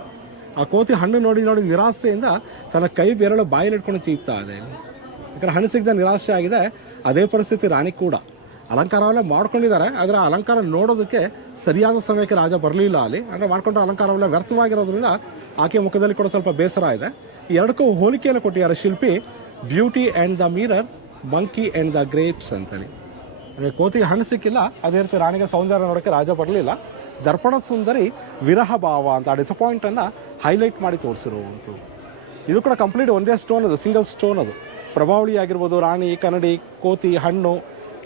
ಆ ಕೋತಿ ಹಣ್ಣು ನೋಡಿ ನೋಡಿ ನಿರಾಸೆಯಿಂದ ತನ್ನ ಕೈ ಬೆರಳು ಬಾಯಲ್ಲಿ ಇಟ್ಕೊಂಡು ಚೀಪ್ತಾ ಇದೆ. ಯಾಕಂದರೆ ಹಣ್ಣು ಸಿಗದೆ ನಿರಾಶೆ ಆಗಿದೆ, ಅದೇ ಪರಿಸ್ಥಿತಿ ರಾಣಿ ಕೂಡ. ಅಲಂಕಾರವನ್ನೇ ಮಾಡ್ಕೊಂಡಿದ್ದಾರೆ, ಆದರೆ ಆ ಅಲಂಕಾರ ನೋಡೋದಕ್ಕೆ ಸರಿಯಾದ ಸಮಯಕ್ಕೆ ರಾಜ ಬರಲಿಲ್ಲ ಅಲ್ಲಿ. ಅಂದರೆ ಮಾಡ್ಕೊಂಡು ಅಲಂಕಾರವೆಲ್ಲ ವ್ಯರ್ಥವಾಗಿರೋದ್ರಿಂದ ಆಕೆ ಮುಖದಲ್ಲಿ ಕೂಡ ಸ್ವಲ್ಪ ಬೇಸರ ಇದೆ. ಎರಡಕ್ಕೂ ಹೋಲಿಕೆಯನ್ನು ಕೊಟ್ಟಿದ್ದಾರೆ ಶಿಲ್ಪಿ? Beauty and the mirror monkey and the grapes ಅಂತೇಳಿ. ಅಂದರೆ ಕೋತಿಗೆ ಹಣ್ಣು ಸಿಕ್ಕಿಲ್ಲ, ಅದೇ ರೀತಿ ರಾಣಿಗೆ ಸೌಂದರ್ಯ ನೋಡೋಕ್ಕೆ ರಾಜ ಬರಲಿಲ್ಲ ದರ್ಪಣ ಸುಂದರಿ ವಿರಹ ಭಾವ ಅಂತ ಆ ಡಿಸಪಾಯಿಂಟನ್ನು ಹೈಲೈಟ್ ಮಾಡಿ ತೋರಿಸಿರುವಂಥದ್ದು. ಇದು ಕೂಡ ಕಂಪ್ಲೀಟ್ ಒಂದೇ ಸ್ಟೋನ್ ಅದು ಸಿಂಗಲ್ ಸ್ಟೋನ್ ಅದು. ಪ್ರಭಾವಳಿ ಆಗಿರ್ಬೋದು, ರಾಣಿ, ಕನ್ನಡಿ, ಕೋತಿ, ಹಣ್ಣು.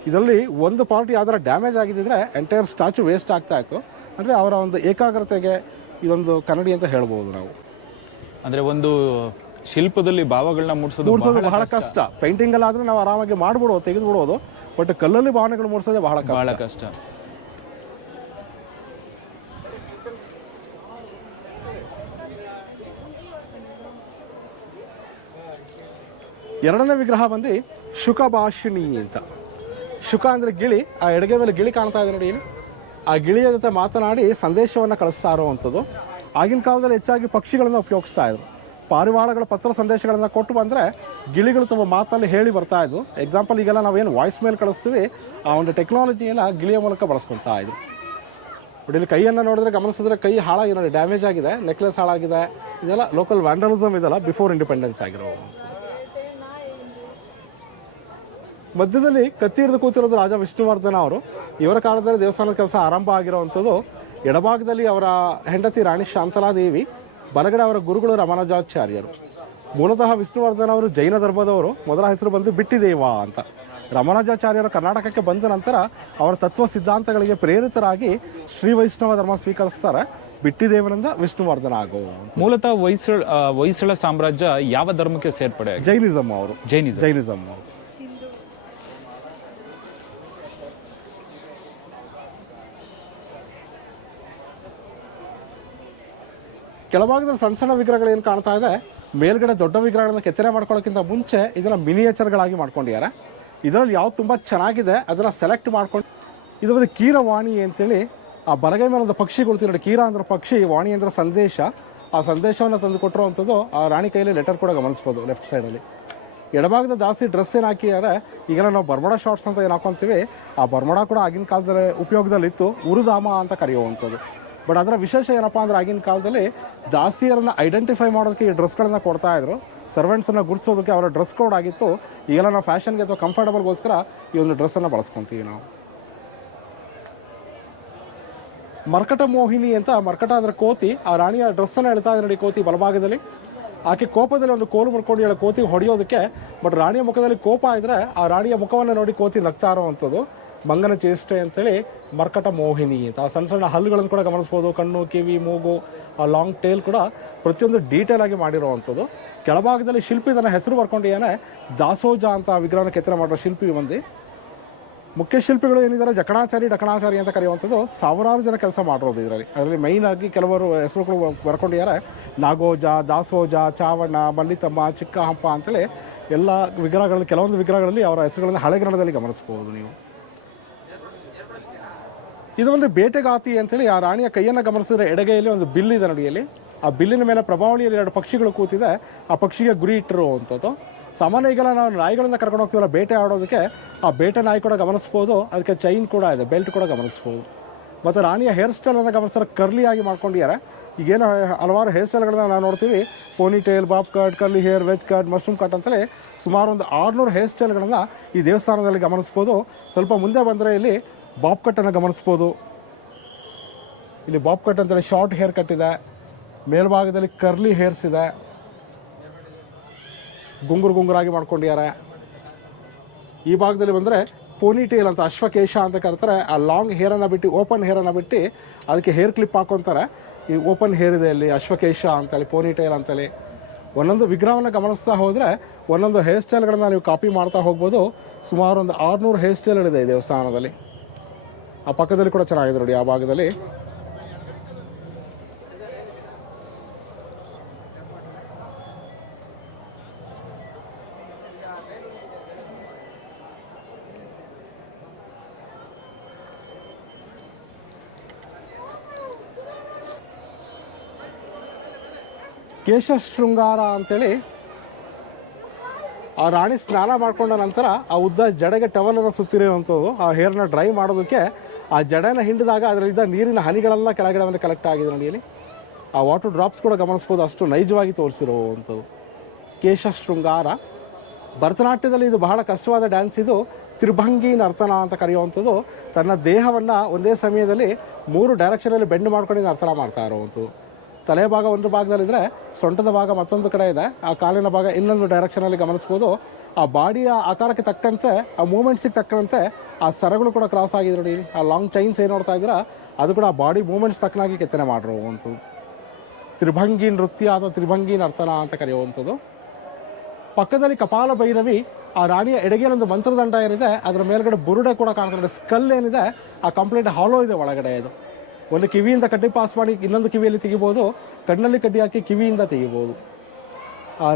ಇದರಲ್ಲಿ ಒಂದು ಪಾರ್ಟಿ ಯಾವ್ದಾರ ಡ್ಯಾಮೇಜ್ ಆಗಿದ್ದರೆ ಎಂಟೈರ್ ಸ್ಟ್ಯಾಚು ವೇಸ್ಟ್ ಆಗ್ತಾ ಇತ್ತು. ಅಂದರೆ ಅವರ ಒಂದು ಏಕಾಗ್ರತೆಗೆ ಇದೊಂದು ಕನ್ನಡಿ ಅಂತ ಹೇಳ್ಬೋದು ನಾವು. ಅಂದ್ರೆ ಒಂದು ಶಿಲ್ಪದಲ್ಲಿ ಭಾವಗಳನ್ನ ಮೂಡಿಸೋದು ಮೂಡಿಸೋದು ಬಹಳ ಕಷ್ಟ. ಪೇಂಟಿಂಗ್ ಅಲ್ಲಿ ಆದ್ರೆ ನಾವು ಆರಾಮಾಗಿ ಮಾಡ್ಬಿಡೋದು ತೆಗೆದುಬಿಡೋದು ಬಟ್ ಕಲ್ಲಲ್ಲಿ ಭಾವನೆಗಳು ಮೂಡಿಸೋದೇ ಬಹಳ ಬಹಳ ಕಷ್ಟ. ಎರಡನೇ ವಿಗ್ರಹ ಬಂದು ಶುಕಭಾಷಿಣಿ ಅಂತ. ಶುಕ ಅಂದರೆ ಗಿಳಿ ಆ ಎಡಗೆ ಮೇಲೆ ಗಿಳಿ ಕಾಣ್ತಾ ಇದೆ ನೋಡಿ. ಆ ಗಿಳಿಯ ಜೊತೆ ಮಾತನಾಡಿ ಸಂದೇಶವನ್ನು ಕಳಿಸ್ತಾ ಇರುವಂಥದ್ದು. ಆಗಿನ ಕಾಲದಲ್ಲಿ ಹೆಚ್ಚಾಗಿ ಪಕ್ಷಿಗಳನ್ನು ಉಪಯೋಗಿಸ್ತಾ ಇದ್ರು. ಪಾರಿವಾಳಗಳ ಪತ್ರ ಸಂದೇಶಗಳನ್ನು ಕೊಟ್ಟು ಬಂದರೆ ಗಿಳಿಗಳು ತಮ್ಮ ಮಾತಲ್ಲಿ ಹೇಳಿ ಬರ್ತಾ ಇದ್ವು ಎಕ್ಸಾಂಪಲ್ ಈಗೆಲ್ಲ ನಾವೇನು ವಾಯ್ಸ್ ಮೇಲ್ ಕಳಿಸ್ತೀವಿ, ಆ ಒಂದು ಟೆಕ್ನಾಲಜಿಯನ್ನು ಗಿಳಿಯ ಮೂಲಕ ಬಳಸ್ಕೊಳ್ತಾ ಇದ್ರು. ಬಟ್ ಇಲ್ಲಿ ಕೈಯನ್ನು ನೋಡಿದ್ರೆ ಗಮನಿಸಿದ್ರೆ ಕೈ ಹಾಳಾಗಿ, ನೋಡಿ ಡ್ಯಾಮೇಜ್ ಆಗಿದೆ ನೆಕ್ಲೆಸ್ ಹಾಳಾಗಿದೆ. ಇದೆಲ್ಲ ಲೋಕಲ್ ವ್ಯಾಂಡಲಿಸಮ್ ಇದೆಲ್ಲ ಬಿಫೋರ್ ಇಂಡಿಪೆಂಡೆನ್ಸ್ ಆಗಿರೋ ಮಧ್ಯದಲ್ಲಿ ಕತ್ತಿ ಹಿಡಿದು ಕೂತಿರೋದು ರಾಜ ವಿಷ್ಣುವರ್ಧನ ಅವರು. ಇವರ ಕಾಲದಲ್ಲಿ ದೇವಸ್ಥಾನದ ಕೆಲಸ ಆರಂಭ ಆಗಿರುವಂಥದ್ದು ಎಡಭಾಗದಲ್ಲಿ ಅವರ ಹೆಂಡತಿ ರಾಣಿ ಶಾಂತಲಾದೇವಿ ಬಲಗಡೆ ಅವರ ಗುರುಗಳು ರಮಣಾಜಾಚಾರ್ಯರು ಮೂಲತಃ ವಿಷ್ಣುವರ್ಧನ್ ಅವರು ಜೈನ ಧರ್ಮದವರು ಮೊದಲ ಹೆಸರು ಬಂದು ಬಿಟ್ಟಿದೇವ ಅಂತ. ರಮಣಾಚಾರ್ಯರು ಕರ್ನಾಟಕಕ್ಕೆ ಬಂದ ನಂತರ ಅವರ ತತ್ವ ಸಿದ್ಧಾಂತಗಳಿಗೆ ಪ್ರೇರಿತರಾಗಿ ಶ್ರೀ ವೈಷ್ಣವ ಧರ್ಮ ಸ್ವೀಕರಿಸ್ತಾರೆ. ಬಿಟ್ಟಿದೇವನಿಂದ ವಿಷ್ಣುವರ್ಧನ ಆಗೋ ಮೂಲತಃ ಹೊಯ್ಸಳ ವೈಸಳ ಹೊಯ್ಸಳ ಸಾಮ್ರಾಜ್ಯ ಯಾವ ಧರ್ಮಕ್ಕೆ ಸೇರ್ಪಡೆ ಜೈನಿಸಂ ಜೈನಿಸಮ್ ಅವರು. ಜೈನಿಸಂ. ಜೈನಿಸಮ್ ಅವರು. ಕೆಳಭಾಗದಲ್ಲಿ ಸಣ್ಣ ಸಣ್ಣ ವಿಗ್ರಹಗಳು ಏನು ಕಾಣ್ತಾ ಇದೆ? ಮೇಲ್ಗಡೆ ದೊಡ್ಡ ವಿಗ್ರಹಗಳನ್ನ ಕೆತ್ತನೆ ಮಾಡ್ಕೊಳ್ಳೋಕ್ಕಿಂತ ಮುಂಚೆ ಇದನ್ನ ಮಿನಿಯೇಚರ್ಗಳಾಗಿ ಮಾಡ್ಕೊಂಡಿದ್ದಾರೆ. ಇದರಲ್ಲಿ ಯಾವ್ದು ತುಂಬ ಚೆನ್ನಾಗಿದೆ, ಅದನ್ನ ಸೆಲೆಕ್ಟ್ ಮಾಡ್ಕೊಂಡು ಇದು ಒಂದು ಕೀರವಾಣಿ ಅಂತೇಳಿ ಆ ಬಲಗೈ ಮೇಲೆ ಒಂದು ಪಕ್ಷಿ ನೋಡಿ, ಕೀರ ಅಂದ್ರೆ ಪಕ್ಷಿ, ವಾಣಿ ಅಂದ್ರೆ ಸಂದೇಶ. ಆ ಸಂದೇಶವನ್ನು ತಂದು ಕೊಟ್ಟಿರುವಂಥದ್ದು ಆ ರಾಣಿ ಕೈಯಲ್ಲಿ ಲೆಟರ್ ಕೂಡ ಗಮನಿಸ್ಬೋದು ಲೆಫ್ಟ್ ಸೈಡಲ್ಲಿ ಎಡಭಾಗದ ಜಾಸ್ತಿ ಡ್ರೆಸ್ ಏನು ಹಾಕಿದ್ದಾರೆ ಈಗೆಲ್ಲ ನಾವು ಬರ್ಮಡ ಶಾರ್ಟ್ಸ್ ಅಂತ ಏನು ಹಾಕೊಂತೀವಿ, ಆ ಬರ್ಮಡ ಕೂಡ ಆಗಿನ ಕಾಲದಲ್ಲಿ ಉಪಯೋಗದಲ್ಲಿತ್ತು ಉರುಧಾಮ ಅಂತ ಕರೆಯುವಂಥದ್ದು. ಬಟ್ ಅದರ ವಿಶೇಷ ಏನಪ್ಪ ಅಂದ್ರೆ ಆಗಿನ ಕಾಲದಲ್ಲಿ ದಾಸಿಯರನ್ನು ಐಡೆಂಟಿಫೈ ಮಾಡೋದಕ್ಕೆ ಈ ಡ್ರೆಸ್ಗಳನ್ನ ಕೊಡ್ತಾ ಇದ್ರು. ಸರ್ವೆಂಟ್ಸನ್ನು ಗುರುತಿಸೋದಕ್ಕೆ ಅವರ ಡ್ರೆಸ್ ಕೋಡ್ ಆಗಿತ್ತು. ಈಗೆಲ್ಲ ನಾವು ಫ್ಯಾಷನ್ಗೆ ಅಥವಾ ಕಂಫರ್ಟಬಲ್ಗೋಸ್ಕರ ಈ ಒಂದು ಡ್ರೆಸ್ಸನ್ನು ಬಳಸ್ಕೊತೀವಿ ನಾವು. ಮರ್ಕಟ ಮೋಹಿನಿ ಅಂತ ಮರ್ಕಟ ಅದರ ಕೋತಿ. ಆ ರಾಣಿಯ ಡ್ರೆಸ್ಸನ್ನು ಎಳ್ತಾ ಇದೆ ನೋಡಿ ಕೋತಿ ಬಲಭಾಗದಲ್ಲಿ. ಆಕೆ ಕೋಪದಲ್ಲಿ ಒಂದು ಕೋಲು ಮುರ್ಕೊಂಡು ಹೇಳೋ ಕೋತಿ ಹೊಡೆಯೋದಕ್ಕೆ, ಬಟ್ ರಾಣಿಯ ಮುಖದಲ್ಲಿ ಕೋಪ ಇದ್ದರೆ ಆ ರಾಣಿಯ ಮುಖವನ್ನು ನೋಡಿ ಕೋತಿ ನಗ್ತಾ ಇರುವಂಥದ್ದು. ಮಂಗನ ಚೇಷ್ಟೆ ಅಂತೇಳಿ ಮರ್ಕಟ ಮೋಹಿನಿ ಅಂತ. ಆ ಸಣ್ಣ ಸಣ್ಣ ಹಲ್ಲುಗಳನ್ನು ಕೂಡ ಗಮನಿಸ್ಬೋದು. ಕಣ್ಣು, ಕಿವಿ, ಮೂಗು, ಆ ಲಾಂಗ್ ಟೇಲ್ ಕೂಡ ಪ್ರತಿಯೊಂದು ಡೀಟೇಲ್ ಆಗಿ ಮಾಡಿರುವಂಥದ್ದು. ಕೆಳಭಾಗದಲ್ಲಿ ಶಿಲ್ಪಿ ತನ್ನ ಹೆಸರು ಬರ್ಕೊಂಡಿದ್ದಾನೆ. ದಾಸೋಜ ಅಂತ ವಿಗ್ರಹನ ಕೆತ್ತನೆ ಮಾಡಿರೋ ಶಿಲ್ಪಿ ಬಂದು. ಮುಖ್ಯ ಶಿಲ್ಪಿಗಳು ಏನಿದ್ದಾರೆ? ಜಕಣಾಚಾರಿ, ಡಕಣಾಚಾರಿ ಅಂತ ಕರೆಯುವಂಥದ್ದು ಸಾವಿರಾರು ಜನ ಕೆಲಸ ಮಾಡಿರೋದು ಇದರಲ್ಲಿ. ಅದರಲ್ಲಿ ಮೈನ್ ಆಗಿ ಕೆಲವರು ಹೆಸರುಗಳು ಬರ್ಕೊಂಡಿದ್ದಾರೆ. ನಾಗೋಜ, ದಾಸೋಜ, ಚಾವಣ್ಣ, ಮಲ್ಲಿತಮ್ಮ ಚಿಕ್ಕ ಹಂಪ ಅಂತೇಳಿ ಎಲ್ಲ ವಿಗ್ರಹಗಳಲ್ಲಿ, ಕೆಲವೊಂದು ವಿಗ್ರಹಗಳಲ್ಲಿ ಅವರ ಹೆಸರುಗಳನ್ನು ಹಳೆಗನ್ನಡದಲ್ಲಿ ಗಮನಿಸ್ಬೋದು ನೀವು. ಇದು ಒಂದು ಬೇಟೆಗಾತಿ ಅಂತೇಳಿ ಆ ರಾಣಿಯ ಕೈಯನ್ನು ಗಮನಿಸಿದ್ರೆ ಎಡಗೈಯಲ್ಲಿ ಒಂದು ಬಿಲ್ ಇದೆ ನಡಿಯಲ್ಲಿ. ಆ ಬಿಲ್ಲಿನ ಮೇಲೆ ಪ್ರಭಾವಳಿಯಲ್ಲಿ ಎರಡು ಪಕ್ಷಿಗಳು ಕೂತಿದೆ. ಆ ಪಕ್ಷಿಗೆ ಗುರಿ ಇಟ್ಟಿರುವಂಥದ್ದು ಸಾಮಾನ್ಯ ಈಗೆಲ್ಲ ನಾವು ನಾಯಿಗಳನ್ನ ಕರ್ಕೊಂಡು ಹೋಗ್ತೀವಲ್ಲ ಬೇಟೆ ಆಡೋದಕ್ಕೆ, ಆ ಬೇಟೆ ನಾಯಿ ಕೂಡ ಗಮನಿಸ್ಬೋದು. ಅದಕ್ಕೆ ಚೈನ್ ಕೂಡ ಇದೆ, ಬೆಲ್ಟ್ ಕೂಡ ಗಮನಿಸ್ಬೋದು. ಮತ್ತು ರಾಣಿಯ ಹೇರ್ ಸ್ಟೈಲನ್ನು ಗಮನಿಸಿದ್ರೆ ಕರ್ಲಿ ಆಗಿ ಮಾಡ್ಕೊಂಡಿದ್ದಾರೆ. ಈಗೇನು ಹಲವಾರು ಹೇರ್ ಸ್ಟೈಲ್ಗಳನ್ನ ನಾವು ನೋಡ್ತೀವಿ. Ponytail bob cut curly hair wedge cut mushroom cut ಅಂತೇಳಿ ಸುಮಾರು ಒಂದು ಆರುನೂರು ಹೇರ್ ಸ್ಟೈಲ್ಗಳನ್ನು ಈ ದೇವಸ್ಥಾನದಲ್ಲಿ ಗಮನಿಸ್ಬೋದು. ಸ್ವಲ್ಪ ಮುಂದೆ ಬಂದರೆ ಇಲ್ಲಿ ಬಾಬ್ ಕಟ್ಟನ್ನು ಗಮನಿಸ್ಬೋದು. ಇಲ್ಲಿ ಬಾಬ್ ಕಟ್ ಅಂತೇಳಿ ಶಾರ್ಟ್ ಹೇರ್ ಕಟ್ ಇದೆ. ಮೇಲ್ಭಾಗದಲ್ಲಿ ಕರ್ಲಿ ಹೇರ್ಸ್ ಇದೆ. ಗುಂಗುರು ಗುಂಗುರಾಗಿ ಮಾಡ್ಕೊಂಡಿದ್ದಾರೆ. ಈ ಭಾಗದಲ್ಲಿ ಬಂದರೆ ಪೋನಿ ಟೇಲ್ ಅಂತ ಅಶ್ವಕೇಶ ಅಂತ ಕರೀತಾರೆ. ಆ ಲಾಂಗ್ ಹೇರನ್ನು ಬಿಟ್ಟು ಓಪನ್ ಹೇರನ್ನು ಬಿಟ್ಟು ಅದಕ್ಕೆ ಹೇರ್ ಕ್ಲಿಪ್ ಹಾಕೊತಾರೆ. ಈ ಓಪನ್ ಹೇರ್ ಇದೆ ಅಲ್ಲಿ ಅಶ್ವಕೇಶ ಅಂತೇಳಿ ಪೋನಿ ಟೇಲ್ ಅಂತೇಳಿ. ಒಂದೊಂದು ವಿಗ್ರಹವನ್ನು ಗಮನಿಸ್ತಾ ಹೋದರೆ ಒಂದೊಂದು ಹೇರ್ ಸ್ಟೈಲ್ಗಳನ್ನು ನೀವು ಕಾಪಿ ಮಾಡ್ತಾ ಹೋಗ್ಬೋದು. ಸುಮಾರು ಒಂದು ಆರುನೂರು ಹೇರ್ ಸ್ಟೈಲ್ಗಳಿದೆ ಈ ದೇವಸ್ಥಾನದಲ್ಲಿ. ಆ ಪಕ್ಕದಲ್ಲಿ ಕೂಡ ಚೆನ್ನಾಗಿದೆ ನೋಡಿ, ಆ ಭಾಗದಲ್ಲಿ. ಕೇಶ ಶೃಂಗಾರ ಅಂತೇಳಿ ಆ ರಾಣಿ ಸ್ನಾನ ಮಾಡ್ಕೊಂಡ ನಂತರ ಆ ಉದ್ದ ಜಡೆಗೆ ಟವಲನ್ನು ಸುತ್ತಿರುವಂಥದ್ದು ಆ ಹೇರ್ನ ಡ್ರೈ ಮಾಡೋದಕ್ಕೆ ಆ ಜಡನ ಹಿಂಡಿದಾಗ ಅದರಲ್ಲಿದ್ದ ನೀರಿನ ಹನಿಗಳೆಲ್ಲ ಕೆಳಗಡೆ ಮೇಲೆ ಕಲೆಕ್ಟ್ ಆಗಿದೆ ನೋಡಿ ಆ ವಾಟರ್ ಡ್ರಾಪ್ಸ್ ಕೂಡ ಗಮನಿಸ್ಬೋದು. ಅಷ್ಟು ನೈಜವಾಗಿ ತೋರಿಸಿರುವಂಥದ್ದು. ಕೇಶ ಶೃಂಗಾರ ಭರತನಾಟ್ಯದಲ್ಲಿ ಇದು ಬಹಳ ಕಷ್ಟವಾದ ಡ್ಯಾನ್ಸ್ ಇದು ತ್ರಿಭಂಗಿ ನರ್ತನ ಅಂತ ಕರೆಯುವಂಥದ್ದು. ತನ್ನ ದೇಹವನ್ನು ಒಂದೇ ಸಮಯದಲ್ಲಿ ಮೂರು ಡೈರೆಕ್ಷನಲ್ಲಿ ಬೆಂಡ್ ಮಾಡ್ಕೊಂಡು ನರ್ತನ ಮಾಡ್ತಾ ಇರುವಂಥದ್ದು. ತಲೆ ಭಾಗ ಒಂದು ಭಾಗದಲ್ಲಿದ್ದರೆ ಸೊಂಟದ ಭಾಗ ಮತ್ತೊಂದು ಕಡೆ ಇದೆ. ಆ ಕಾಲಿನ ಭಾಗ ಇನ್ನೊಂದು ಡೈರೆಕ್ಷನಲ್ಲಿ ಗಮನಿಸ್ಬೋದು. ಆ ಬಾಡಿಯ ಆಕಾರಕ್ಕೆ ತಕ್ಕಂತೆ, ಆ ಮೂಮೆಂಟ್ಸಿಗೆ ತಕ್ಕಂತೆ ಆ ಸರಗಳು ಕೂಡ ಕ್ರಾಸ್ ಆಗಿದೆ ನೋಡಿ. ಆ ಲಾಂಗ್ ಚೈನ್ಸ್ ಏನು ನೋಡ್ತಾ ಇದ್ದೀರಾ? ಅದು ಕೂಡ ಆ ಬಾಡಿ ಮೂಮೆಂಟ್ಸ್ ತಕ್ಕನಾಗಿ ಕೆತ್ತನೆ ಮಾಡಿರುವಂಥದ್ದು ತ್ರಿಭಂಗಿ ನೃತ್ಯ ಅಥವಾ ತ್ರಿಭಂಗಿ ನರ್ತನ ಅಂತ ಕರೆಯುವಂಥದ್ದು. ಪಕ್ಕದಲ್ಲಿ ಕಪಾಲ ಭೈರವಿ, ಆ ರಾಣಿಯ ಎಡಗೇಲಿ ಒಂದು ಮಂತ್ರದಂಡ ಏನಿದೆ, ಅದರ ಮೇಲ್ಗಡೆ ಬುರುಡೆ ಕೂಡ ಕಾಣ್ತದೆ ಸ್ಕಲ್ ಏನಿದೆ, ಆ ಕಂಪ್ಲೀಟ್ ಹಾಲೋ ಇದೆ ಒಳಗಡೆ ಇದು ಒಂದು ಕಿವಿಯಿಂದ ಕಡ್ಡಿ ಪಾಸ್ ಮಾಡಿ ಇನ್ನೊಂದು ಕಿವಿಯಲ್ಲಿ ತೆಗಿಬೋದು, ಕಣ್ಣಲ್ಲಿ ಕಡ್ಡಿ ಹಾಕಿ ಕಿವಿಯಿಂದ ತೆಗಿಬೋದು.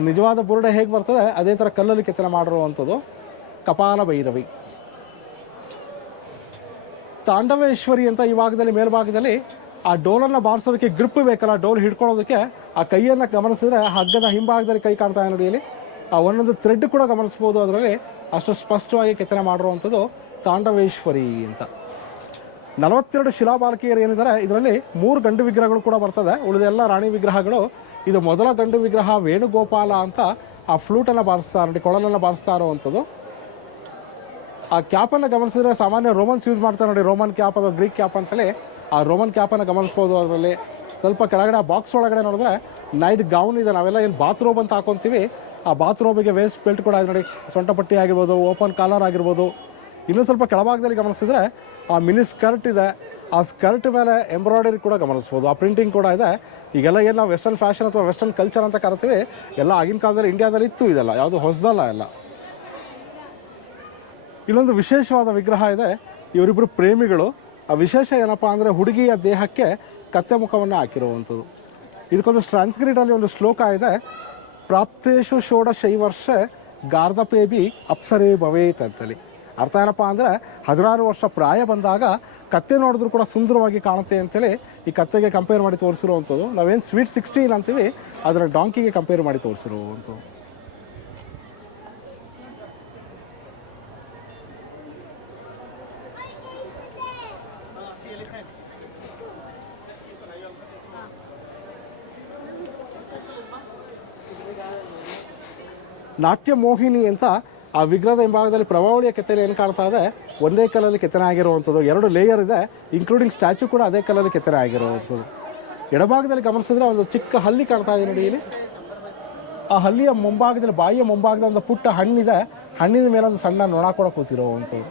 ನಿಜವಾದ ಬುರುಡೆ ಹೇಗೆ ಬರ್ತದೆ? ಅದೇ ಥರ ಕಲ್ಲಲ್ಲಿ ಕೆತ್ತನೆ ಮಾಡಿರುವಂಥದ್ದು ಕಪಾಲ ಭೈರವಿ. ತಾಂಡವೇಶ್ವರಿ ಅಂತ ಈ ಭಾಗದಲ್ಲಿ ಮೇಲ್ಭಾಗದಲ್ಲಿ ಆ ಡೋಲನ್ನು ಬಾರಿಸೋದಕ್ಕೆ ಗ್ರಿಪ್ ಬೇಕಲ್ಲ, ಡೋಲ್ ಹಿಡ್ಕೊಳ್ಳೋದಕ್ಕೆ. ಆ ಕೈಯನ್ನು ಗಮನಿಸಿದ್ರೆ ಹಗ್ಗದ ಹಿಂಭಾಗದಲ್ಲಿ ಕೈ ಕಾಣ್ತಾ ಇದೆ ಇಲ್ಲಿ. ಆ ಒಂದೊಂದು ಥ್ರೆಡ್ ಕೂಡ ಗಮನಿಸ್ಬೋದು ಅದರಲ್ಲಿ. ಅಷ್ಟು ಸ್ಪಷ್ಟವಾಗಿ ಕೆತ್ತನೆ ಮಾಡಿರುವಂಥದ್ದು ತಾಂಡವೇಶ್ವರಿ ಅಂತ. ನಲವತ್ತೆರಡು ಶಿಲಾಬಾಲಕಿಯರು ಏನಿದ್ದಾರೆ, ಇದರಲ್ಲಿ ಮೂರು ಗಂಡು ವಿಗ್ರಹಗಳು ಕೂಡ ಬರ್ತದೆ. ಉಳಿದೆಲ್ಲ ರಾಣಿ ವಿಗ್ರಹಗಳು. ಇದು ಮೊದಲ ದಂಡು ವಿಗ್ರಹ ವೇಣುಗೋಪಾಲ ಅಂತ ಆ ಫ್ಲೂಟನ್ನು ಬಾರಿಸ್ತಾರೆ ನೋಡಿ ಕೊಳಲನ್ನು ಬಾರಿಸ್ತಾ ಇರುವಂಥದ್ದು. ಆ ಕ್ಯಾಪನ್ನು ಗಮನಿಸಿದ್ರೆ ಸಾಮಾನ್ಯ ರೋಮನ್ಸ್ ಯೂಸ್ ಮಾಡ್ತಾರೆ ನೋಡಿ ರೋಮನ್ ಕ್ಯಾಪ್ ಅಥವಾ ಗ್ರೀಕ್ ಕ್ಯಾಪ್ ಅಂತಲೇ ಆ ರೋಮನ್ ಕ್ಯಾಪನ್ನು ಗಮನಿಸ್ಬೋದು ಅದರಲ್ಲಿ. ಸ್ವಲ್ಪ ಕೆಳಗಡೆ ಆ ಬಾಕ್ಸ್ ಒಳಗಡೆ ನೋಡಿದ್ರೆ ನೈಟ್ ಗೌನ್ ಇದೆ. ನಾವೆಲ್ಲ ಏನು ಬಾತ್ರೂಮ್ ಅಂತ ಹಾಕೊತೀವಿ. ಆ ಬಾತ್ರೂಮಿಗೆ ವೇಸ್ಟ್ ಬೆಲ್ಟ್ ಕೂಡ ನೋಡಿ. ಸೊಂಟ ಪಟ್ಟಿ ಆಗಿರ್ಬೋದು ಓಪನ್ ಕಾಲರ್ ಆಗಿರ್ಬೋದು. ಇನ್ನೂ ಸ್ವಲ್ಪ ಕೆಳಭಾಗದಲ್ಲಿ ಗಮನಿಸಿದ್ರೆ ಆ ಮಿನಿ ಸ್ಕರ್ಟ್ ಇದೆ. ಆ ಸ್ಕರ್ಟ್ ಮೇಲೆ ಎಂಬ್ರಾಯ್ಡರಿ ಕೂಡ ಗಮನಿಸ್ಬೋದು. ಆ ಪ್ರಿಂಟಿಂಗ್ ಕೂಡ ಇದೆ. ಈಗೆಲ್ಲ ಏನು ನಾವು ವೆಸ್ಟರ್ನ್ ಫ್ಯಾಷನ್ ಅಥವಾ ವೆಸ್ಟರ್ನ್ ಕಲ್ಚರ್ ಅಂತ ಕರಿತೀವಿ, ಎಲ್ಲ ಆಗಿನ ಕಾಲದಲ್ಲಿ ಇಂಡಿಯಾದಲ್ಲಿ ಇತ್ತು ಇದೆಲ್ಲ, ಯಾವುದು ಹೊಸದಲ್ಲ ಎಲ್ಲ. ಇಲ್ಲೊಂದು ವಿಶೇಷವಾದ ವಿಗ್ರಹ ಇದೆ ಇವರಿಬ್ಬರು ಪ್ರೇಮಿಗಳು. ಆ ವಿಶೇಷ ಏನಪ್ಪ ಅಂದರೆ ಹುಡುಗಿಯ ದೇಹಕ್ಕೆ ಕತ್ತೆ ಮುಖವನ್ನು ಹಾಕಿರುವಂಥದ್ದು. ಇದಕ್ಕೊಂದು ಸ್ಟ್ರಾನ್ಸ್ಕ್ರಿಟಲ್ಲಿ ಒಂದು ಶ್ಲೋಕ ಇದೆ ಪ್ರಾಪ್ತೇಶು ಷೋಡಶೈವರ್ಷ ಗಾರ್ಧಪೇಬಿ ಅಪ್ಸರೇ ಭವೇತ್ ಅಂತೇಳಿ. ಅರ್ಥ ಏನಪ್ಪ ಅಂದರೆ ಹದಿನಾರು ವರ್ಷ ಪ್ರಾಯ ಬಂದಾಗ ಕತ್ತೆ ನೋಡಿದ್ರು ಕೂಡ ಸುಂದರವಾಗಿ ಕಾಣುತ್ತೆ ಅಂತೇಳಿ ಈ ಕತ್ತೆಗೆ ಕಂಪೇರ್ ಮಾಡಿ ತೋರಿಸಿರುವಂಥದ್ದು. ನಾವೇನು ಸ್ವೀಟ್ ಸಿಕ್ಸ್ಟೀನ್ ಅಂತೀವಿ ಅದರ ಡಾಂಕಿಗೆ ಕಂಪೇರ್ ಮಾಡಿ ತೋರಿಸಿರುವಂಥದ್ದು. ನಾಟ್ಯ ಮೋಹಿನಿ ಅಂತ ಆ ವಿಗ್ರಹದ ಹಿಂಭಾಗದಲ್ಲಿ ಪ್ರಭಾವಳಿಯ ಕೆತ್ತನೆ ಏನು ಕಾಣ್ತಾ ಇದೆ? ಒಂದೇ ಕಲ್ಲಲ್ಲಿ ಕೆತ್ತನೆ ಆಗಿರುವಂಥದ್ದು. ಎರಡು ಲೇಯರ್ ಇದೆ. ಇನ್ಕ್ಲೂಡಿಂಗ್ ಸ್ಟ್ಯಾಚು ಕೂಡ ಅದೇ ಕಲ್ಲಲ್ಲಿ ಕೆತ್ತನೆ ಆಗಿರುವಂಥದ್ದು. ಎಡಭಾಗದಲ್ಲಿ ಗಮನಿಸಿದ್ರೆ ಒಂದು ಚಿಕ್ಕ ಹಲ್ಲಿ ಕಾಣ್ತಾ ಇದೆ ನೋಡಿ ಇಲ್ಲಿ. ಆ ಹಲ್ಲಿಯ ಮುಂಭಾಗದಲ್ಲಿ, ಬಾಯಿಯ ಮುಂಭಾಗದ ಒಂದು ಪುಟ್ಟ ಹಣ್ಣಿದೆ. ಹಣ್ಣಿನ ಮೇಲೆ ಒಂದು ಸಣ್ಣ ನೊಣ ಕೂಡ ಕೂತಿರುವಂಥದ್ದು.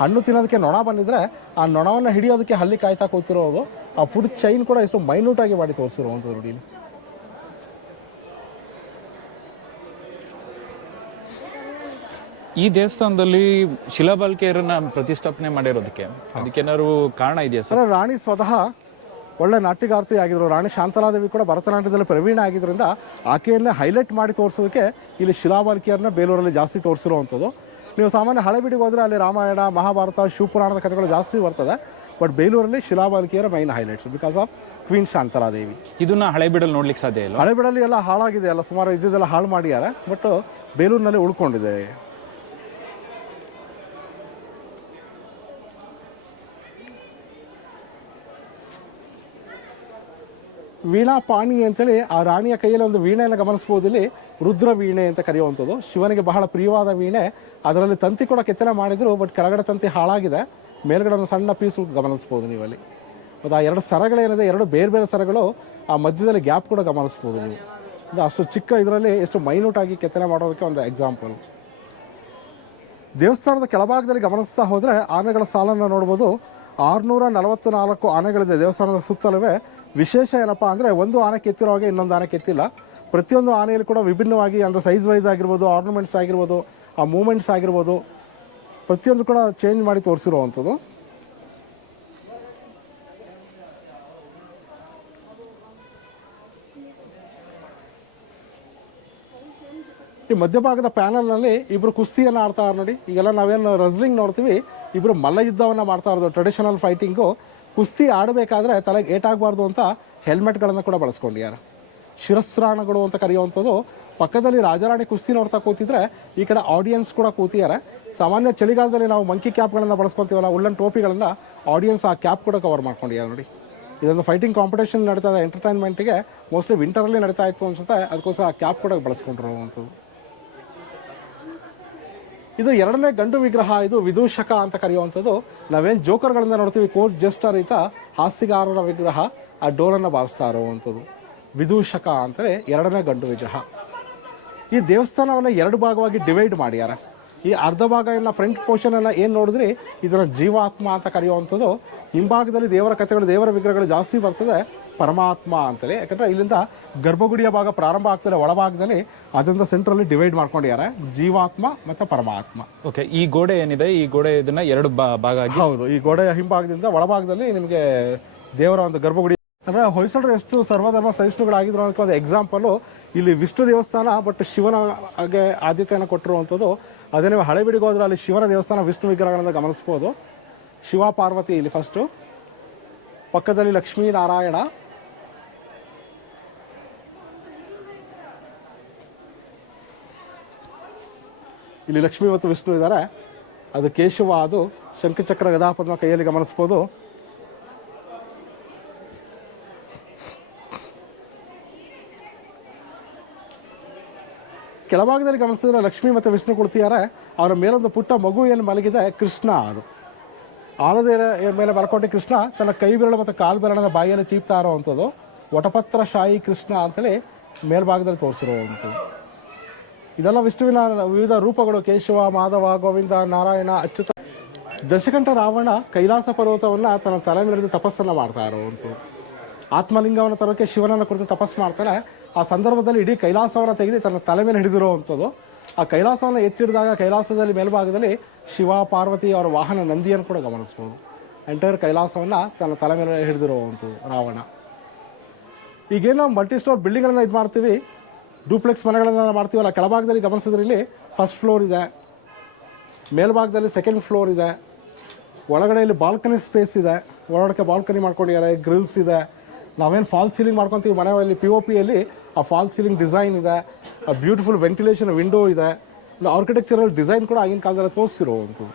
ಹಣ್ಣು ತಿನ್ನೋದಕ್ಕೆ ನೊಣ ಬಂದಿದ್ರೆ ಆ ನೊಣವನ್ನು ಹಿಡಿಯೋದಕ್ಕೆ ಹಲ್ಲಿ ಕಾಯ್ತಾ ಕೂತಿರೋದು. ಆ ಫುಡ್ ಚೈನ್ ಕೂಡ ಎಷ್ಟು ಮೈನ್ಯೂಟ್ ಆಗಿ ಮಾಡಿ ತೋರಿಸಿರುವಂಥದ್ದು ನೋಡಿ ಈ ದೇವಸ್ಥಾನದಲ್ಲಿ ಶಿಲಾಬಾಲಿಕೆಯರನ್ನ ಪ್ರತಿಷ್ಠಾಪನೆ ಮಾಡಿರೋದಕ್ಕೆ ಅದಕ್ಕೇನಾದ್ರು ಕಾರಣ ಇದೆಯಾ ಸರ್? ಸರ್ ರಾಣಿ ಸ್ವತಃ ಒಳ್ಳೆ ನಾಟ್ಯಗಾರ್ತಿ ಆಗಿದ್ರು ರಾಣಿ ಶಾಂತಲಾದೇವಿ ಕೂಡ ಭರತನಾಟ್ಯದಲ್ಲಿ ಪ್ರವೀಣ ಆಗಿದ್ದರಿಂದ ಆಕೆಯನ್ನೇ ಹೈಲೈಟ್ ಮಾಡಿ ತೋರಿಸೋದಕ್ಕೆ ಇಲ್ಲಿ ಶಿಲಾಬಾಲಿಕೆಯರನ್ನ ಬೇಲೂರಲ್ಲಿ ಜಾಸ್ತಿ ತೋರಿಸಿರುವಂಥದ್ದು. ನೀವು ಸಾಮಾನ್ಯ ಹಳೆಬಿಡಿಗೆ ಹೋದರೆ ಅಲ್ಲಿ ರಾಮಾಯಣ ಮಹಾಭಾರತ ಶಿವಪುರಾಣದ ಕಥೆಗಳು ಜಾಸ್ತಿ ಬರ್ತದೆ. ಬಟ್ ಬೇಲೂರಲ್ಲಿ ಶಿಲಾಬಾಲಿಕೆಯರ main highlights because of queen Shantaladevi. ಇದನ್ನ ಹಳೆ ಬಿಡಲ್ ನೋಡ್ಲಿಕ್ಕೆ ಸಾಧ್ಯ ಇಲ್ಲ? ಹಳೆಬಿಡಲ್ಲಿ ಎಲ್ಲ ಹಾಳಾಗಿದೆ ಅಲ್ಲ ಸುಮಾರು ಇದ್ದಿದ್ದೆಲ್ಲ ಹಾಳು ಮಾಡಿದ್ದಾರೆ ಬಟ್ ಬೇಲೂರಿನಲ್ಲಿ ಉಳ್ಕೊಂಡಿದೆ. ವೀಣಾ ಪಾಣಿ ಅಂತೇಳಿ ಆ ರಾಣಿಯ ಕೈಯಲ್ಲಿ ಒಂದು ವೀಣೆಯನ್ನು ಗಮನಿಸ್ಬೋದು ಇಲ್ಲಿ ರುದ್ರ ವೀಣೆ ಅಂತ ಕರೆಯುವಂಥದ್ದು. ಶಿವನಿಗೆ ಬಹಳ ಪ್ರಿಯವಾದ ವೀಣೆ. ಅದರಲ್ಲಿ ತಂತಿ ಕೂಡ ಕೆತ್ತನೆ ಮಾಡಿದ್ರು, ಬಟ್ ಕೆಳಗಡೆ ತಂತಿ ಹಾಳಾಗಿದೆ. ಮೇಲ್ಗಡೆ ಒಂದು ಸಣ್ಣ ಪೀಸು ಗಮನಿಸ್ಬೋದು ನೀವಲ್ಲಿ. ಮತ್ತು ಆ ಎರಡು ಸರಗಳೇನಿದೆ, ಎರಡು ಬೇರೆ ಬೇರೆ ಸರಗಳು ಆ ಮಧ್ಯದಲ್ಲಿ ಗ್ಯಾಪ್ ಕೂಡ ಗಮನಿಸ್ಬೋದು ನೀವು. ಇದು ಅಷ್ಟು ಚಿಕ್ಕ ಇದರಲ್ಲಿ ಎಷ್ಟು ಮೈನ್ಯೂಟ್ ಆಗಿ ಕೆತ್ತನೆ ಮಾಡೋದಕ್ಕೆ ಒಂದು ಎಕ್ಸಾಂಪಲ್ ದೇವಸ್ಥಾನದ ಕೆಳಭಾಗದಲ್ಲಿ ಗಮನಿಸ್ತಾ ಹೋದರೆ ಆನೆಗಳ ಸಾಲನ್ನು ನೋಡ್ಬೋದು. ಆರುನೂರ ನಲವತ್ತು ನಾಲ್ಕು ಆನೆಗಳಿದೆ. ದೇವಸ್ಥಾನದ ಸುತ್ತಲವೇ ವಿಶೇಷ ಏನಪ್ಪ ಅಂದರೆ ಒಂದು ಆನೆ ಕೆತ್ತಿರೋ ಹಾಗೆ ಇನ್ನೊಂದು ಆನೆ ಕೆತ್ತಿಲ್ಲ. ಪ್ರತಿಯೊಂದು ಆನೆಯಲ್ಲಿ ಕೂಡ ವಿಭಿನ್ನವಾಗಿ ಅಂದರೆ ಸೈಜ್ ವೈಸ್ ಆಗಿರ್ಬೋದು ಆರ್ನಮೆಂಟ್ಸ್ ಆಗಿರ್ಬೋದು, ಆ ಮೂಮೆಂಟ್ಸ್ ಆಗಿರ್ಬೋದು, ಪ್ರತಿಯೊಂದು ಕೂಡ ಚೇಂಜ್ ಮಾಡಿ ತೋರಿಸಿರುವಂಥದ್ದು. ಈ ಮಧ್ಯಭಾಗದ ಪ್ಯಾನಲ್ನಲ್ಲಿ ಇಬ್ಬರು ಕುಸ್ತಿಯನ್ನು ಆಡ್ತಾ ನೋಡಿ. ಈಗೆಲ್ಲ ನಾವೇನು ರಸ್ಲಿಂಗ್ ನೋಡ್ತೀವಿ. ಇಬ್ರು ಮಲ್ಲ ಯುದ್ಧವನ್ನು ಮಾಡ್ತಾ ಇರೋದು. ಟ್ರೆಡಿಷನಲ್ ಫೈಟಿಂಗು ಕುಸ್ತಿ ಆಡಬೇಕಾದ್ರೆ ತಲೆಗೆ ಏಟಾಗಬಾರ್ದು ಅಂತ ಹೆಲ್ಮೆಟ್ಗಳನ್ನು ಕೂಡ ಬಳಸ್ಕೊಂಡಿದ್ದಾರೆ ಶಿರಸ್ತ್ರಾಣಗಳು ಅಂತ ಕರೆಯುವಂಥದ್ದು. ಪಕ್ಕದಲ್ಲಿ ರಾಜಾರಾಣಿ ಕುಸ್ತಿ ನೋಡ್ತಾ ಕೂತಿದ್ರೆ ಈ ಕಡೆ ಆಡಿಯನ್ಸ್ ಕೂಡ ಕೂತಿದ್ದಾರೆ. ಸಾಮಾನ್ಯ ಚಳಿಗಾಲದಲ್ಲಿ ನಾವು ಮಂಕಿ ಕ್ಯಾಪ್ಗಳನ್ನು ಬಳಸ್ಕೊತೀವಲ್ಲ ಉಳ್ಳನ್ ಟೋಪಿಗಳನ್ನು ಆಡಿಯನ್ಸ್ ಆ ಕ್ಯಾಪ್ ಕೂಡ ಕವರ್ ಮಾಡ್ಕೊಂಡಿದ್ದಾರೆ ನೋಡಿ? ಇದೊಂದು ಫೈಟಿಂಗ್ ಕಾಂಪಿಟೇಷನ್ ನಡೀತಾ ಇದೆ. ಎಂಟರ್ಟೈನ್ಮೆಂಟ್ಗೆ ಮೋಸ್ಟ್ಲಿ ವಿಂಟರಲ್ಲಿ ನಡೀತಾ ಇತ್ತು ಅನ್ಸುತ್ತೆ. ಅದಕ್ಕೋಸ್ಕರ ಆ ಕ್ಯಾಪ್ ಕೂಡ ಬಳಸ್ಕೊಂಡಿರುವಂಥದ್ದು. ಇದು ಎರಡನೇ ಗಂಡು ವಿಗ್ರಹ, ಇದು ವಿದೂಷಕ ಅಂತ ಕರೆಯುವಂಥದ್ದು. ನಾವೇನು ಜೋಕರ್ಗಳಿಂದ ನೋಡ್ತೀವಿ ಕೋರ್ಟ್ ಜಸ್ಟರ್ ಈತ ಹಾಸ್ಯಗಾರರ ವಿಗ್ರಹ, ಆ ಡೋಲನ್ನು ಬಾರಿಸ್ತಾ ಇರುವಂಥದ್ದು. ವಿದೂಷಕ ಅಂತಲೇ ಎರಡನೇ ಗಂಡು ವಿಗ್ರಹ. ಈ ದೇವಸ್ಥಾನವನ್ನು ಎರಡು ಭಾಗವಾಗಿ ಡಿವೈಡ್ ಮಾಡ್ಯಾರ ಈ ಅರ್ಧ ಭಾಗ ಎಲ್ಲ ಫ್ರಂಟ್ ಪೋರ್ಷನನ್ನು ಏನು ನೋಡಿದ್ರಿ? ಇದರ ಜೀವಾತ್ಮ ಅಂತ ಕರೆಯುವಂಥದ್ದು. ಹಿಂಭಾಗದಲ್ಲಿ ದೇವರ ಕಥೆಗಳು, ದೇವರ ವಿಗ್ರಹಗಳು ಜಾಸ್ತಿ ಬರ್ತದೆ. ಪರಮಾತ್ಮ ಅಂತೇಳಿ. ಯಾಕಂದರೆ ಇಲ್ಲಿಂದ ಗರ್ಭಗುಡಿಯ ಭಾಗ ಪ್ರಾರಂಭ ಆಗ್ತದೆ ಒಳಭಾಗದಲ್ಲಿ ಅದರಿಂದ ಸೆಂಟ್ರಲ್ಲಿ ಡಿವೈಡ್ ಮಾಡ್ಕೊಂಡಿದ್ದಾರೆ. ಜೀವಾತ್ಮ ಮತ್ತು ಪರಮಾತ್ಮ. ಓಕೆ ಈ ಗೋಡೆ ಏನಿದೆ? ಈ ಗೋಡೆ ಇದನ್ನ ಎರಡು ಭಾಗ ಆಗಿ ಹೌದು ಈ ಗೋಡೆಯ ಹಿಂಭಾಗದಿಂದ ಒಳಭಾಗದಲ್ಲಿ ನಿಮಗೆ ದೇವರ ಒಂದು ಗರ್ಭಗುಡಿ ಅಂದರೆ ಹೊಯ್ಸಳರು ಎಷ್ಟು ಸರ್ವಧರ್ಮ ಸಹಿಷ್ಣುಗಳಾಗಿದ್ರು ಅಂತ ಒಂದು ಎಕ್ಸಾಂಪಲು ಇಲ್ಲಿ ವಿಷ್ಣು ದೇವಸ್ಥಾನ ಬಟ್ ಶಿವನ ಹಾಗೆ ಆದ್ಯತೆಯನ್ನು ಕೊಟ್ಟಿರುವಂಥದ್ದು ಅದೇ ನೀವು ಹಳೆಬಿಡಿಗೆ ಹೋದ್ರೆ ಅಲ್ಲಿ ಶಿವನ ದೇವಸ್ಥಾನ ವಿಷ್ಣು ವಿಗ್ರಹಗಳನ್ನು ಗಮನಿಸ್ಬೋದು. ಶಿವ ಪಾರ್ವತಿ ಇಲ್ಲಿ ಫಸ್ಟು ಪಕ್ಕದಲ್ಲಿ ಲಕ್ಷ್ಮೀ ಇಲ್ಲಿ ಲಕ್ಷ್ಮೀ ಮತ್ತು ವಿಷ್ಣು ಇದ್ದಾರೆ. ಅದು ಕೇಶವ, ಅದು ಶಂಖಚಕ್ರ ಗದಾಪದ್ಮ ಕೈಯಲ್ಲಿ ಗಮನಿಸ್ಬೋದು. ಕೆಳಭಾಗದಲ್ಲಿ ಗಮನಿಸಿದ್ರೆ ಲಕ್ಷ್ಮಿ ಮತ್ತು ವಿಷ್ಣು ಕುಳಿತಿದ್ದಾರೆ. ಅವರ ಮೇಲೊಂದು ಪುಟ್ಟ ಮಗು ಏನು ಮಲಗಿದೆ? ಕೃಷ್ಣ ಅದು. ಆಲದ ಮೇಲೆ ಮಲ್ಕೊಂಡು ಕೃಷ್ಣ, ತನ್ನ ಕೈ ಬೆರಳು ಮತ್ತು ಕಾಲು ಬೆರಳನ್ನ ಬಾಯಿಯಲ್ಲಿ ಚೀಪ್ತಾ ಇರೋವಂಥದ್ದು. ವಟಪತ್ರ ಶಾಯಿ ಕೃಷ್ಣ ಅಂತೇಳಿ ಮೇಲ್ಭಾಗದಲ್ಲಿ ತೋರಿಸಿರುವಂಥದ್ದು. ಇದೆಲ್ಲ ವಿಷ್ಣುವಿನ ವಿವಿಧ ರೂಪಗಳು, ಕೇಶವ, ಮಾಧವ, ಗೋವಿಂದ, ನಾರಾಯಣ, ಅಚ್ಯುತ. ದಶಕಂಠ ರಾವಣ ಕೈಲಾಸ ಪರ್ವತವನ್ನು ತನ್ನ ತಲೆ ಮೇಲೆ ತಪಸ್ಸನ್ನು ಮಾಡ್ತಾ ಇರುವಂಥದ್ದು ಆತ್ಮಲಿಂಗವನ್ನು ತರೋಕ್ಕೆ ಶಿವನನ್ನು ಕುರಿತು ತಪಸ್ಸು ಮಾಡ್ತಾರೆ ಆ ಸಂದರ್ಭದಲ್ಲಿ ಇಡೀ ಕೈಲಾಸವನ್ನು ತೆಗೆದು ತನ್ನ ತಲೆ ಮೇಲೆ ಹಿಡಿದಿರುವಂಥದ್ದು ಆ ಕೈಲಾಸವನ್ನು ಎತ್ತಿಡಿದಾಗ, ಕೈಲಾಸದಲ್ಲಿ ಮೇಲ್ಭಾಗದಲ್ಲಿ ಶಿವ, ಪಾರ್ವತಿ ಅವರ ವಾಹನ ನಂದಿಯನ್ನು ಕೂಡ ಗಮನಿಸ್ಬೋದು. ಎಂಟೈರ್ ಕೈಲಾಸವನ್ನು ತನ್ನ ತಲೆ ಮೇಲೆ ಹಿಡಿದಿರುವಂಥದ್ದು ರಾವಣ. ಈಗೇನು ಮಲ್ಟಿ ಸ್ಟೋರ್ ಬಿಲ್ಡಿಂಗ್ಗಳನ್ನು ಇದು ಮಾಡ್ತೀವಿ ಡೂಪ್ಲೆಕ್ಸ್ ಮನೆಗಳನ್ನ ಮಾಡ್ತೀವಲ್ಲ, ಕೆಳಭಾಗದಲ್ಲಿ ಗಮನಿಸಿದ್ರೆ ಇಲ್ಲಿ ಫಸ್ಟ್ ಫ್ಲೋರ್ ಇದೆ, ಮೇಲ್ಭಾಗದಲ್ಲಿ ಸೆಕೆಂಡ್ ಫ್ಲೋರ್ ಇದೆ, ಒಳಗಡೆ ಇಲ್ಲಿ ಬಾಲ್ಕನಿ ಸ್ಪೇಸ್ ಇದೆ ಒಳಗಡೆ ಬಾಲ್ಕನಿ ಮಾಡ್ಕೊಂಡಿದ್ದಾರೆ ಗ್ರಿಲ್ಸ್ ಇದೆ. ನಾವೇನು ಫಾಲ್ ಸೀಲಿಂಗ್ ಮಾಡ್ಕೊತೀವಿ ಮನೆಯಲ್ಲಿ ಪಿ ಒ ಪಿಯಲ್ಲಿ ಆ ಫಾಲ್ ಸೀಲಿಂಗ್ ಡಿಸೈನ್ ಇದೆ, ಆ ಬ್ಯೂಟಿಫುಲ್ ವೆಂಟಿಲೇಷನ್ ವಿಂಡೋ ಇದೆ. ಆರ್ಕಿಟೆಕ್ಚರಲ್ ಡಿಸೈನ್ ಕೂಡ ಆಗಿನ ಕಾಲದಲ್ಲಿ ತೋರಿಸಿರುವಂಥದ್ದು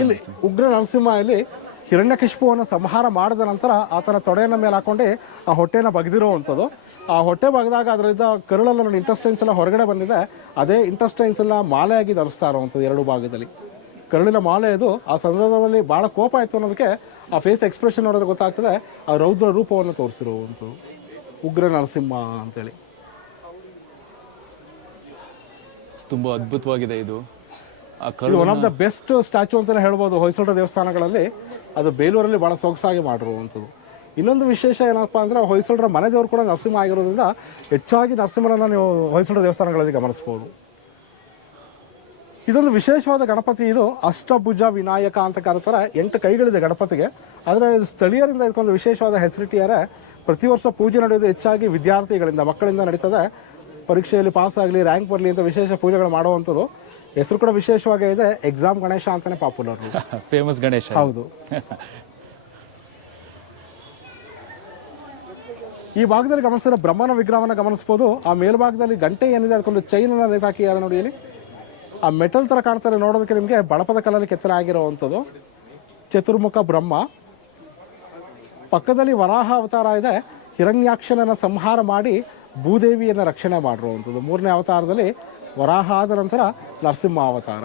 ಇಲ್ಲಿ ಉಗ್ರ ನರಸಿಂಹ ಇಲ್ಲಿ ಹಿರಣ್ಯಕಶಿಪುವನ್ನು ಸಂಹಾರ ಮಾಡಿದ ನಂತರ ಆತನ ತೊಡೆಯನ್ನ ಮೇಲೆ ಹಾಕೊಂಡೆ ಆ ಹೊಟ್ಟೆನ ಬಗೆದಿರುವಂಥದ್ದು. ಆ ಹೊಟ್ಟೆ ಬಗ್ದಾಗ ಅದರಿಂದ ಕರುಳಲ್ಲ ನೋಡಿ ಇಂಟೆಸ್ಟೈನ್ಸ್ ಎಲ್ಲ ಹೊರಗಡೆ ಬಂದಿದೆ. ಅದೇ ಇಂಟೆಸ್ಟೈನ್ಸ್ ಎಲ್ಲ ಮಾಲೆಯಾಗಿ ಧರಿಸ್ತಾ ಇರುವಂಥದ್ದು ಎರಡು ಭಾಗದಲ್ಲಿ. ಕರುಳಿನ ಮಾಲೆ ಅದು ಆ ಸಂದರ್ಭದಲ್ಲಿ ಭಾಳ ಕೋಪ ಆಯಿತು ಅನ್ನೋದಕ್ಕೆ ಆ ಫೇಸ್ ಎಕ್ಸ್ಪ್ರೆಷನ್ ನೋಡಿದ್ರೆ ಗೊತ್ತಾಗ್ತದೆ ಆ ರೌದ್ರ ರೂಪವನ್ನು ತೋರಿಸಿರುವಂಥದ್ದು. ಉಗ್ರ ನರಸಿಂಹ ಅಂತೇಳಿ. ತುಂಬ ಅದ್ಭುತವಾಗಿದೆ ಇದು. One of the best statue ಅಂತಲೇ ಹೇಳ್ಬೋದು ಹೊಯ್ಸಳ ದೇವಸ್ಥಾನಗಳಲ್ಲಿ. ಅದು ಬೇಲೂರಲ್ಲಿ ಭಾಳ ಸೊಗಸಾಗಿ ಮಾಡಿರುವಂಥದ್ದು. ಇನ್ನೊಂದು ವಿಶೇಷ ಏನಪ್ಪ ಅಂದರೆ ಹೊಯ್ಸಳರ ಮನೆ ದೇವರು ಕೂಡ ನರಸಿಂಹ ಆಗಿರೋದ್ರಿಂದ ಹೆಚ್ಚಾಗಿ ನರಸಿಂಹನನ್ನು ನೀವು ಹೊಯ್ಸಳ ದೇವಸ್ಥಾನಗಳಲ್ಲಿ ಗಮನಿಸ್ಬೋದು. ಇದೊಂದು ವಿಶೇಷವಾದ ಗಣಪತಿ ಇದು ಅಷ್ಟಭುಜ ವಿನಾಯಕ ಅಂತ ಕರೀತಾರೆ. ಎಂಟು ಕೈಗಳಿದೆ ಗಣಪತಿಗೆ. ಆದರೆ ಸ್ಥಳೀಯರಿಂದ ಇದಕ್ಕೊಂದು ವಿಶೇಷವಾದ ಹೆಸರಿಟ್ಟಿಯಾರೆ ಪ್ರತಿ ವರ್ಷ ಪೂಜೆ ನಡೆಯೋದು ಹೆಚ್ಚಾಗಿ ವಿದ್ಯಾರ್ಥಿಗಳಿಂದ ಮಕ್ಕಳಿಂದ ನಡೀತದೆ. ಪರೀಕ್ಷೆಯಲ್ಲಿ ಪಾಸ್ ಆಗಲಿ ರ್ಯಾಂಕ್ ಬರಲಿ ಅಂತ ವಿಶೇಷ ಪೂಜೆಗಳು ಮಾಡುವಂಥದ್ದು. ಹೆಸರು ಕೂಡ ವಿಶೇಷವಾಗಿ ಇದೆ. ಎಕ್ಸಾಮ್ ಗಣೇಶ ಅಂತಾನೆ ಪಾಪ್ಯುಲರ್ ಫೇಮಸ್ ಗಣೇಶ. ಹೌದು. ಈ ಭಾಗದಲ್ಲಿ ಗಮನಿಸಿದ್ರೆ ಬ್ರಹ್ಮನ ವಿಗ್ರಹವನ್ನು ಗಮನಿಸಬಹುದು ಆ ಮೇಲ್ಭಾಗದಲ್ಲಿ ಗಂಟೆ ಏನಿದೆ ಅದಕ್ಕೊಂದು ಚೈನ್ ಅನ್ನ ನೇತಾಕಿದ್ದಾರೆ ನೋಡಿ ಇಲ್ಲಿ? ಆ ಮೆಟಲ್ ತರ ಕಾಣ್ತಾರೆ ನೋಡೋದಕ್ಕೆ ನಿಮಗೆ ಬಳಪದ ಕಲ್ಲಲ್ಲಿ ಕೆತ್ತನೆ ಆಗಿರುವಂಥದ್ದು. ಚತುರ್ಮುಖ ಬ್ರಹ್ಮ. ಪಕ್ಕದಲ್ಲಿ ವರಾಹ ಅವತಾರ ಇದೆ. ಹಿರಣ್ಯಾಕ್ಷನನ್ನ ಸಂಹಾರ ಮಾಡಿ ಭೂದೇವಿಯನ್ನು ರಕ್ಷಣೆ ಮಾಡಿರುವಂಥದ್ದು. ಮೂರನೇ ಅವತಾರದಲ್ಲಿ ವರಾಹ ಆದ ನಂತರ ನರಸಿಂಹ ಅವತಾರ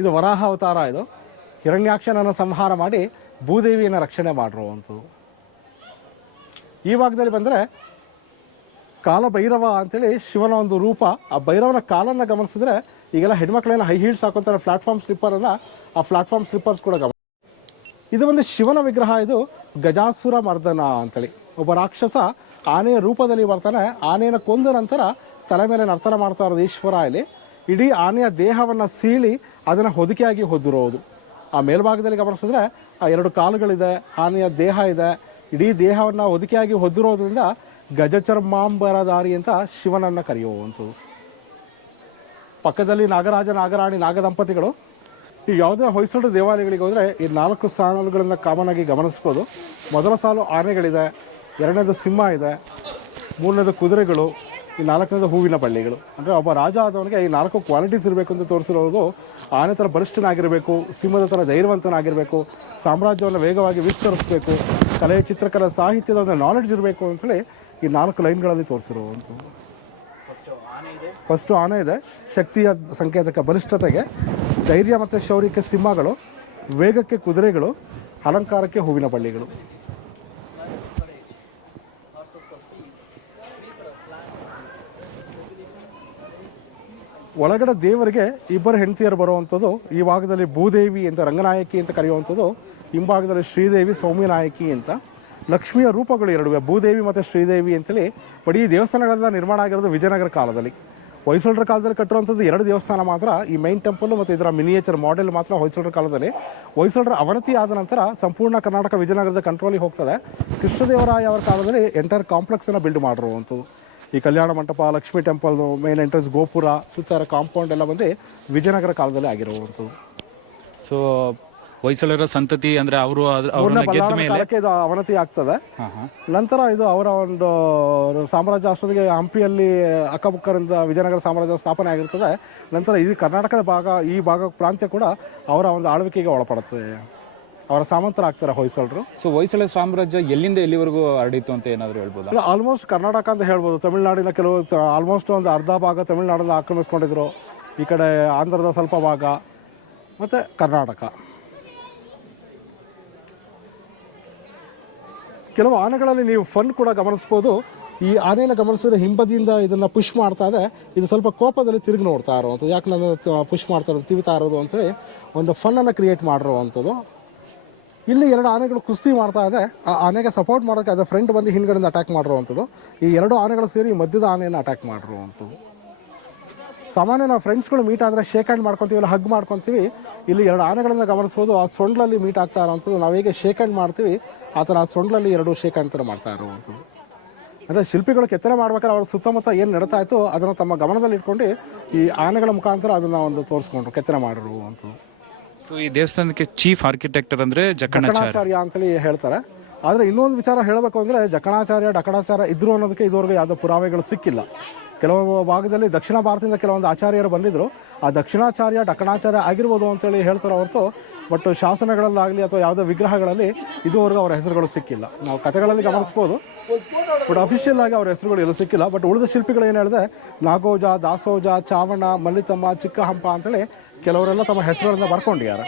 ಇದು ವರಾಹ ಅವತಾರ ಇದು. ಹಿರಣ್ಯಾಕ್ಷನನ್ನು ಸಂಹಾರ ಮಾಡಿ ಭೂದೇವಿಯನ್ನು ರಕ್ಷಣೆ ಮಾಡಿರುವಂಥದ್ದು. ಈ ಭಾಗದಲ್ಲಿ ಬಂದರೆ ಕಾಲಭೈರವ ಅಂತೇಳಿ ಶಿವನ ಒಂದು ರೂಪ. ಆ ಭೈರವನ ಕಾಲನ್ನು ಗಮನಿಸಿದ್ರೆ ಈಗೆಲ್ಲ ಹೆಣ್ಮಕ್ಳೆಲ್ಲ ಹೈ ಹೀಲ್ಸ್ ಹಾಕೋತಾರೆ ಪ್ಲಾಟ್ಫಾರ್ಮ್ ಸ್ಲಿಪ್ಪರ್ ಅಲ್ಲ ಆ ಪ್ಲಾಟ್ಫಾರ್ಮ್ ಸ್ಲಿಪ್ಪರ್ಸ್ ಕೂಡ ಗಮನ ಇದು ಒಂದು ಶಿವನ ವಿಗ್ರಹ, ಇದು ಗಜಾಸುರ ಮರ್ದನ ಅಂತೇಳಿ. ಒಬ್ಬ ರಾಕ್ಷಸ ಆನೆಯ ರೂಪದಲ್ಲಿ ಬರ್ತಾನೆ. ಆನೆಯನ್ನು ಕೊಂದ ನಂತರ ತಲೆ ಮೇಲೆ ನರ್ತನ ಮಾಡ್ತಾ ಇರೋದು ಈಶ್ವರ ಇಲ್ಲಿ. ಇಡೀ ಆನೆಯ ದೇಹವನ್ನು ಸೀಳಿ ಅದನ್ನು ಹೊದಿಕೆಯಾಗಿ ಹೊದಿರೋದು ಆ ಮೇಲ್ಭಾಗದಲ್ಲಿ ಗಮನಿಸಿದ್ರೆ, ಆ ಎರಡು ಕಾಲುಗಳಿದೆ, ಆನೆಯ ದೇಹ ಇದೆ. ಇಡೀ ದೇಹವನ್ನು ಹೊದಿಕೆಯಾಗಿ ಹೊದಿರೋದ್ರಿಂದ ಗಜಚರ್ಮಾಂಬರಧಾರಿ ಅಂತ ಶಿವನನ್ನು ಕರೆಯುವಂಥದ್ದು. ಪಕ್ಕದಲ್ಲಿ ನಾಗರಾಜ, ನಾಗರಾಣಿ, ನಾಗದಂಪತಿಗಳು. ಈ ಯಾವುದೇ ಹೊಯ್ಸಳು ದೇವಾಲಯಗಳಿಗೆ ಹೋದರೆ ಈ ನಾಲ್ಕು ಸಾಲುಗಳನ್ನು ಕಾಮನ್ ಆಗಿ ಗಮನಿಸ್ಬೋದು. ಮೊದಲ ಸಾಲು ಆನೆಗಳಿದೆ ಎರಡನೇದು ಸಿಂಹ ಇದೆ, ಮೂರನೇದು ಕುದುರೆಗಳು, ಈ ನಾಲ್ಕನೇದು ಹೂವಿನ ಬಳ್ಳಿಗಳು. ಅಂದರೆ ಒಬ್ಬ ರಾಜ ಆದವನಿಗೆ ಈ ನಾಲ್ಕು ಕ್ವಾಲಿಟೀಸ್ ಇರಬೇಕು ಅಂತ ತೋರಿಸಿರೋದು ಆನೆ ಥರ ಬಲಿಷ್ಠನಾಗಿರಬೇಕು, ಸಿಂಹದ ಥರ ಧೈರ್ಯವಂತನಾಗಿರಬೇಕು ಸಾಮ್ರಾಜ್ಯವನ್ನು ವೇಗವಾಗಿ ವಿಸ್ತರಿಸಬೇಕು, ಕಲೆ, ಚಿತ್ರಕಲಾ, ಸಾಹಿತ್ಯದ ಒಂದು ನಾಲೆಡ್ಜ್ ಇರಬೇಕು ಅಂತೇಳಿ ಈ ನಾಲ್ಕು ಲೈನ್ಗಳಲ್ಲಿ ತೋರಿಸಿರುವಂಥದ್ದು. ಫಸ್ಟು ಆನೆ ಇದೆ, ಶಕ್ತಿಯ ಸಂಕೇತಕ್ಕೆ, ಬಲಿಷ್ಠತೆಗೆ, ಧೈರ್ಯ ಮತ್ತು ಶೌರ್ಯಕ್ಕೆ ಸಿಂಹಗಳು, ವೇಗಕ್ಕೆ ಕುದುರೆಗಳು, ಅಲಂಕಾರಕ್ಕೆ ಹೂವಿನ ಬಳ್ಳಿಗಳು. ಒಳಗಡೆ ದೇವರಿಗೆ ಇಬ್ಬರು ಹೆಂಡತಿಯರು ಬರುವಂಥದ್ದು, ಈ ಭಾಗದಲ್ಲಿ ಭೂದೇವಿ ಅಂತ ರಂಗನಾಯಕಿ ಅಂತ ಕರೆಯುವಂಥದ್ದು, ಹಿಂಭಾಗದಲ್ಲಿ ಶ್ರೀದೇವಿ, ಸೌಮ್ಯನಾಯಕಿ ಅಂತ. ಲಕ್ಷ್ಮಿಯ ರೂಪಗಳು ಎರಡುವೆ, ಭೂದೇವಿ ಮತ್ತು ಶ್ರೀದೇವಿ ಅಂತೇಳಿ ಬಡೀ ದೇವಸ್ಥಾನಗಳೆಲ್ಲ ನಿರ್ಮಾಣ ಆಗಿರೋದು ವಿಜಯನಗರ ಕಾಲದಲ್ಲಿ. ಹೊಯ್ಸಳರ ಕಾಲದಲ್ಲಿ ಕಟ್ಟಿರುವಂಥದ್ದು ಎರಡು ದೇವಸ್ಥಾನ ಮಾತ್ರ, ಈ ಮೈನ್ ಟೆಂಪಲ್ ಮತ್ತು ಇದರ ಮಿನಿಯೇಚರ್ ಮಾಡೆಲ್ ಮಾತ್ರ ಹೊಯ್ಸಳರ ಕಾಲದಲ್ಲಿ. ಹೊಯ್ಸಳರ ಅವನತಿ ಆದ ನಂತರ ಸಂಪೂರ್ಣ ಕರ್ನಾಟಕ ವಿಜಯನಗರದ ಕಂಟ್ರೋಲಿಗೆ ಹೋಗ್ತದೆ. ಕೃಷ್ಣದೇವರಾಯ ಅವರ ಕಾಲದಲ್ಲಿ ಎಂಟೈರ್ ಕಾಂಪ್ಲೆಕ್ಸನ್ನು ಬಿಲ್ಡ್ ಮಾಡಿರುವಂಥದ್ದು. ಈ Kalyana Mantapa Lakshmi temple main entrance ಗೋಪುರ ಸುತ್ತಾರ ಕಾಂಪೌಂಡ್ ಎಲ್ಲ ಬಂದು ವಿಜಯನಗರ ಕಾಲದಲ್ಲಿ ಆಗಿರುವಂಥದ್ದು. ಸೊ ಹೊಯ್ಸಳರ ಸಂತತಿ ಅಂದ್ರೆ ಅವರು ಅವ್ರನ್ನ ಗೆದ್ದ ಮೇಲೆ ಇದು ಅವನತಿ ಆಗ್ತದೆ. ನಂತರ ಇದು ಅವರ ಒಂದು ಸಾಮ್ರಾಜ್ಯ ಅಷ್ಟೊತ್ತಿಗೆ ಹಂಪಿಯಲ್ಲಿ ಅಕ್ಕಪಕ್ಕದಿಂದ ವಿಜಯನಗರ ಸಾಮ್ರಾಜ್ಯ ಸ್ಥಾಪನೆ ಆಗಿರ್ತದೆ. ನಂತರ ಇದು ಕರ್ನಾಟಕದ ಭಾಗ ಈ ಭಾಗ ಪ್ರಾಂತ್ಯ ಕೂಡ ಅವರ ಒಂದು ಆಳ್ವಿಕೆಗೆ ಒಳಪಡುತ್ತದೆ ಅವರ ಸಾಮಂತರಾಗ್ತಾರೆ ಹೊಯ್ಸಳರು? ಸೊ ಹೊಯ್ಸಳ ಸಾಮ್ರಾಜ್ಯ ಎಲ್ಲಿಂದ ಎಲ್ಲಿವರೆಗೂ ಹರಡಿತ್ತು ಅಂತ ಏನಾದರೂ ಹೇಳ್ಬೋದು? ಆಲ್ಮೋಸ್ಟ್ ಕರ್ನಾಟಕ ಅಂತ ಹೇಳ್ಬೋದು. ತಮಿಳುನಾಡಿನ ಕೆಲವು ಆಲ್ಮೋಸ್ಟ್ ಒಂದು ಅರ್ಧ ಭಾಗ ತಮಿಳುನಾಡಲ್ಲಿ ಆಕ್ರಮಿಸ್ಕೊಂಡಿದ್ರು. ಈ ಕಡೆ ಆಂಧ್ರದ ಸ್ವಲ್ಪ ಭಾಗ ಮತ್ತು ಕರ್ನಾಟಕ. ಕೆಲವು ಆನೆಗಳಲ್ಲಿ ನೀವು ಫನ್ ಕೂಡ ಗಮನಿಸ್ಬೋದು. ಈ ಆನೆಯನ್ನು ಗಮನಿಸಿದ್ರೆ ಹಿಂಬದಿಯಿಂದ ಇದನ್ನು ಪುಷ್ ಮಾಡ್ತಾ ಇದೆ. ಇದು ಸ್ವಲ್ಪ ಕೋಪದಲ್ಲಿ ತಿರುಗಿ ನೋಡ್ತಾ ಇರೋವಂಥದ್ದು. ಯಾಕೆ ನನ್ನ ಪುಷ್ ಮಾಡ್ತಾ ಇರೋದು ತಿವಿತಾ ಇರೋದು ಅಂತೇಳಿ ಒಂದು ಫನ್ನನ್ನು ಕ್ರಿಯೇಟ್ ಮಾಡಿರುವಂಥದ್ದು. ಇಲ್ಲಿ ಎರಡು ಆನೆಗಳು ಕುಸ್ತಿ ಮಾಡ್ತಾ ಇದೆ. ಆ ಆನೆಗೆ ಸಪೋರ್ಟ್ ಮಾಡೋಕೆ ಅದರ ಫ್ರೆಂಡ್ ಬಂದು ಹಿಂದ್ಗಡೆಯಿಂದ ಅಟ್ಯಾಕ್ ಮಾಡಿರುವಂಥದ್ದು. ಈ ಎರಡು ಆನೆಗಳು ಸೇರಿ ಮಧ್ಯದ ಆನೆಯನ್ನು ಅಟ್ಯಾಕ್ ಮಾಡಿರುವಂಥದ್ದು. ಸಾಮಾನ್ಯ ನಾವು ಫ್ರೆಂಡ್ಸ್ಗಳು ಮೀಟ್ ಆದರೆ ಶೇಕ್ ಹ್ಯಾಂಡ್ ಮಾಡ್ಕೊತೀವಿ ಹಗ್ ಮಾಡ್ಕೊತೀವಿ. ಇಲ್ಲಿ ಎರಡು ಆನೆಗಳನ್ನ ಗಮನಿಸ್ಬೋದು, ಆ ಸೊಂಡ್ಲಲ್ಲಿ ಮೀಟ್ ಆಗ್ತಾ ಇರೋವಂಥದ್ದು. ನಾವು ಹೇಗೆ ಶೇಕ್ ಹ್ಯಾಂಡ್ ಮಾಡ್ತೀವಿ, ಆ ಥರ ಆ ಸೊಂಡ್ಲಲ್ಲಿ ಎರಡು ಶೇಕ್ ಹ್ಯಾಂಡ್ ಥರ ಮಾಡ್ತಾ ಇರುವಂಥದ್ದು. ಅಂದರೆ ಶಿಲ್ಪಿಗಳು ಕೆತ್ತನೆ ಮಾಡ್ಬೇಕಾದ್ರೆ ಅವ್ರ ಸುತ್ತಮುತ್ತ ಏನು ನಡೀತಾ ಇತ್ತು, ಅದನ್ನು ತಮ್ಮ ಗಮನದಲ್ಲಿ ಇಟ್ಕೊಂಡು ಈ ಆನೆಗಳ ಮುಖಾಂತರ ಅದನ್ನು ಒಂದು ತೋರಿಸ್ಕೊಂಡ್ರು, ಕೆತ್ತನೆ ಮಾಡಿರುವಂಥದ್ದು. ಸೊ ಈ ದೇವಸ್ಥಾನಕ್ಕೆ ಚೀಫ್ ಆರ್ಕಿಟೆಕ್ಟರ್ ಅಂದ್ರೆ ಜಕಣಾಚಾರ್ಯ. ಜಕಣಾಚಾರ್ಯ ಅಂತೇಳಿ ಹೇಳ್ತಾರೆ. ಆದರೆ ಇನ್ನೊಂದು ವಿಚಾರ ಹೇಳಬೇಕು ಅಂದರೆ ಜಕಣಾಚಾರ್ಯ, ಡಕಣಾಚಾರ್ಯ ಇದ್ರು ಅನ್ನೋದಕ್ಕೆ ಇದುವರೆಗೂ ಯಾವುದೋ ಪುರಾವೆಗಳು ಸಿಕ್ಕಿಲ್ಲ. ಕೆಲವು ಭಾಗದಲ್ಲಿ ದಕ್ಷಿಣ ಭಾರತದಿಂದ ಕೆಲವೊಂದು ಆಚಾರ್ಯರು ಬಂದಿದ್ರು. ಆ ದಕ್ಷಿಣಾಚಾರ್ಯ, ಡಕಣಾಚಾರ್ಯ ಆಗಿರ್ಬೋದು ಅಂತೇಳಿ ಹೇಳ್ತಾರೆ ಹೊರತು ಬಟ್ ಶಾಸನಗಳಲ್ಲಾಗಲಿ ಅಥವಾ ಯಾವುದೇ ವಿಗ್ರಹಗಳಲ್ಲಿ ಇದುವರೆಗೂ ಅವರ ಹೆಸರುಗಳು ಸಿಕ್ಕಿಲ್ಲ. ನಾವು ಕಥೆಗಳಲ್ಲಿ ಗಮನಿಸ್ಬೋದು. ಬಟ್ ಅಫಿಷಿಯಲ್ ಆಗಿ ಅವರ ಹೆಸರುಗಳು ಎಲ್ಲೂ ಸಿಕ್ಕಿಲ್ಲ. ಬಟ್ ಉಳಿದ ಶಿಲ್ಪಿಗಳು ಏನು ಹೇಳಿದೆ, ನಾಗೋಜ, ದಾಸೋಜ, ಚಾವಣ, ಮಲ್ಲಿತಮ್ಮ, ಚಿಕ್ಕಹಂಪ ಅಂತೇಳಿ ಕೆಲವರೆಲ್ಲ ತಮ್ಮ ಹೆಸರನ್ನ ಬರ್ಕೊಂಡಿದ್ದಾರೆ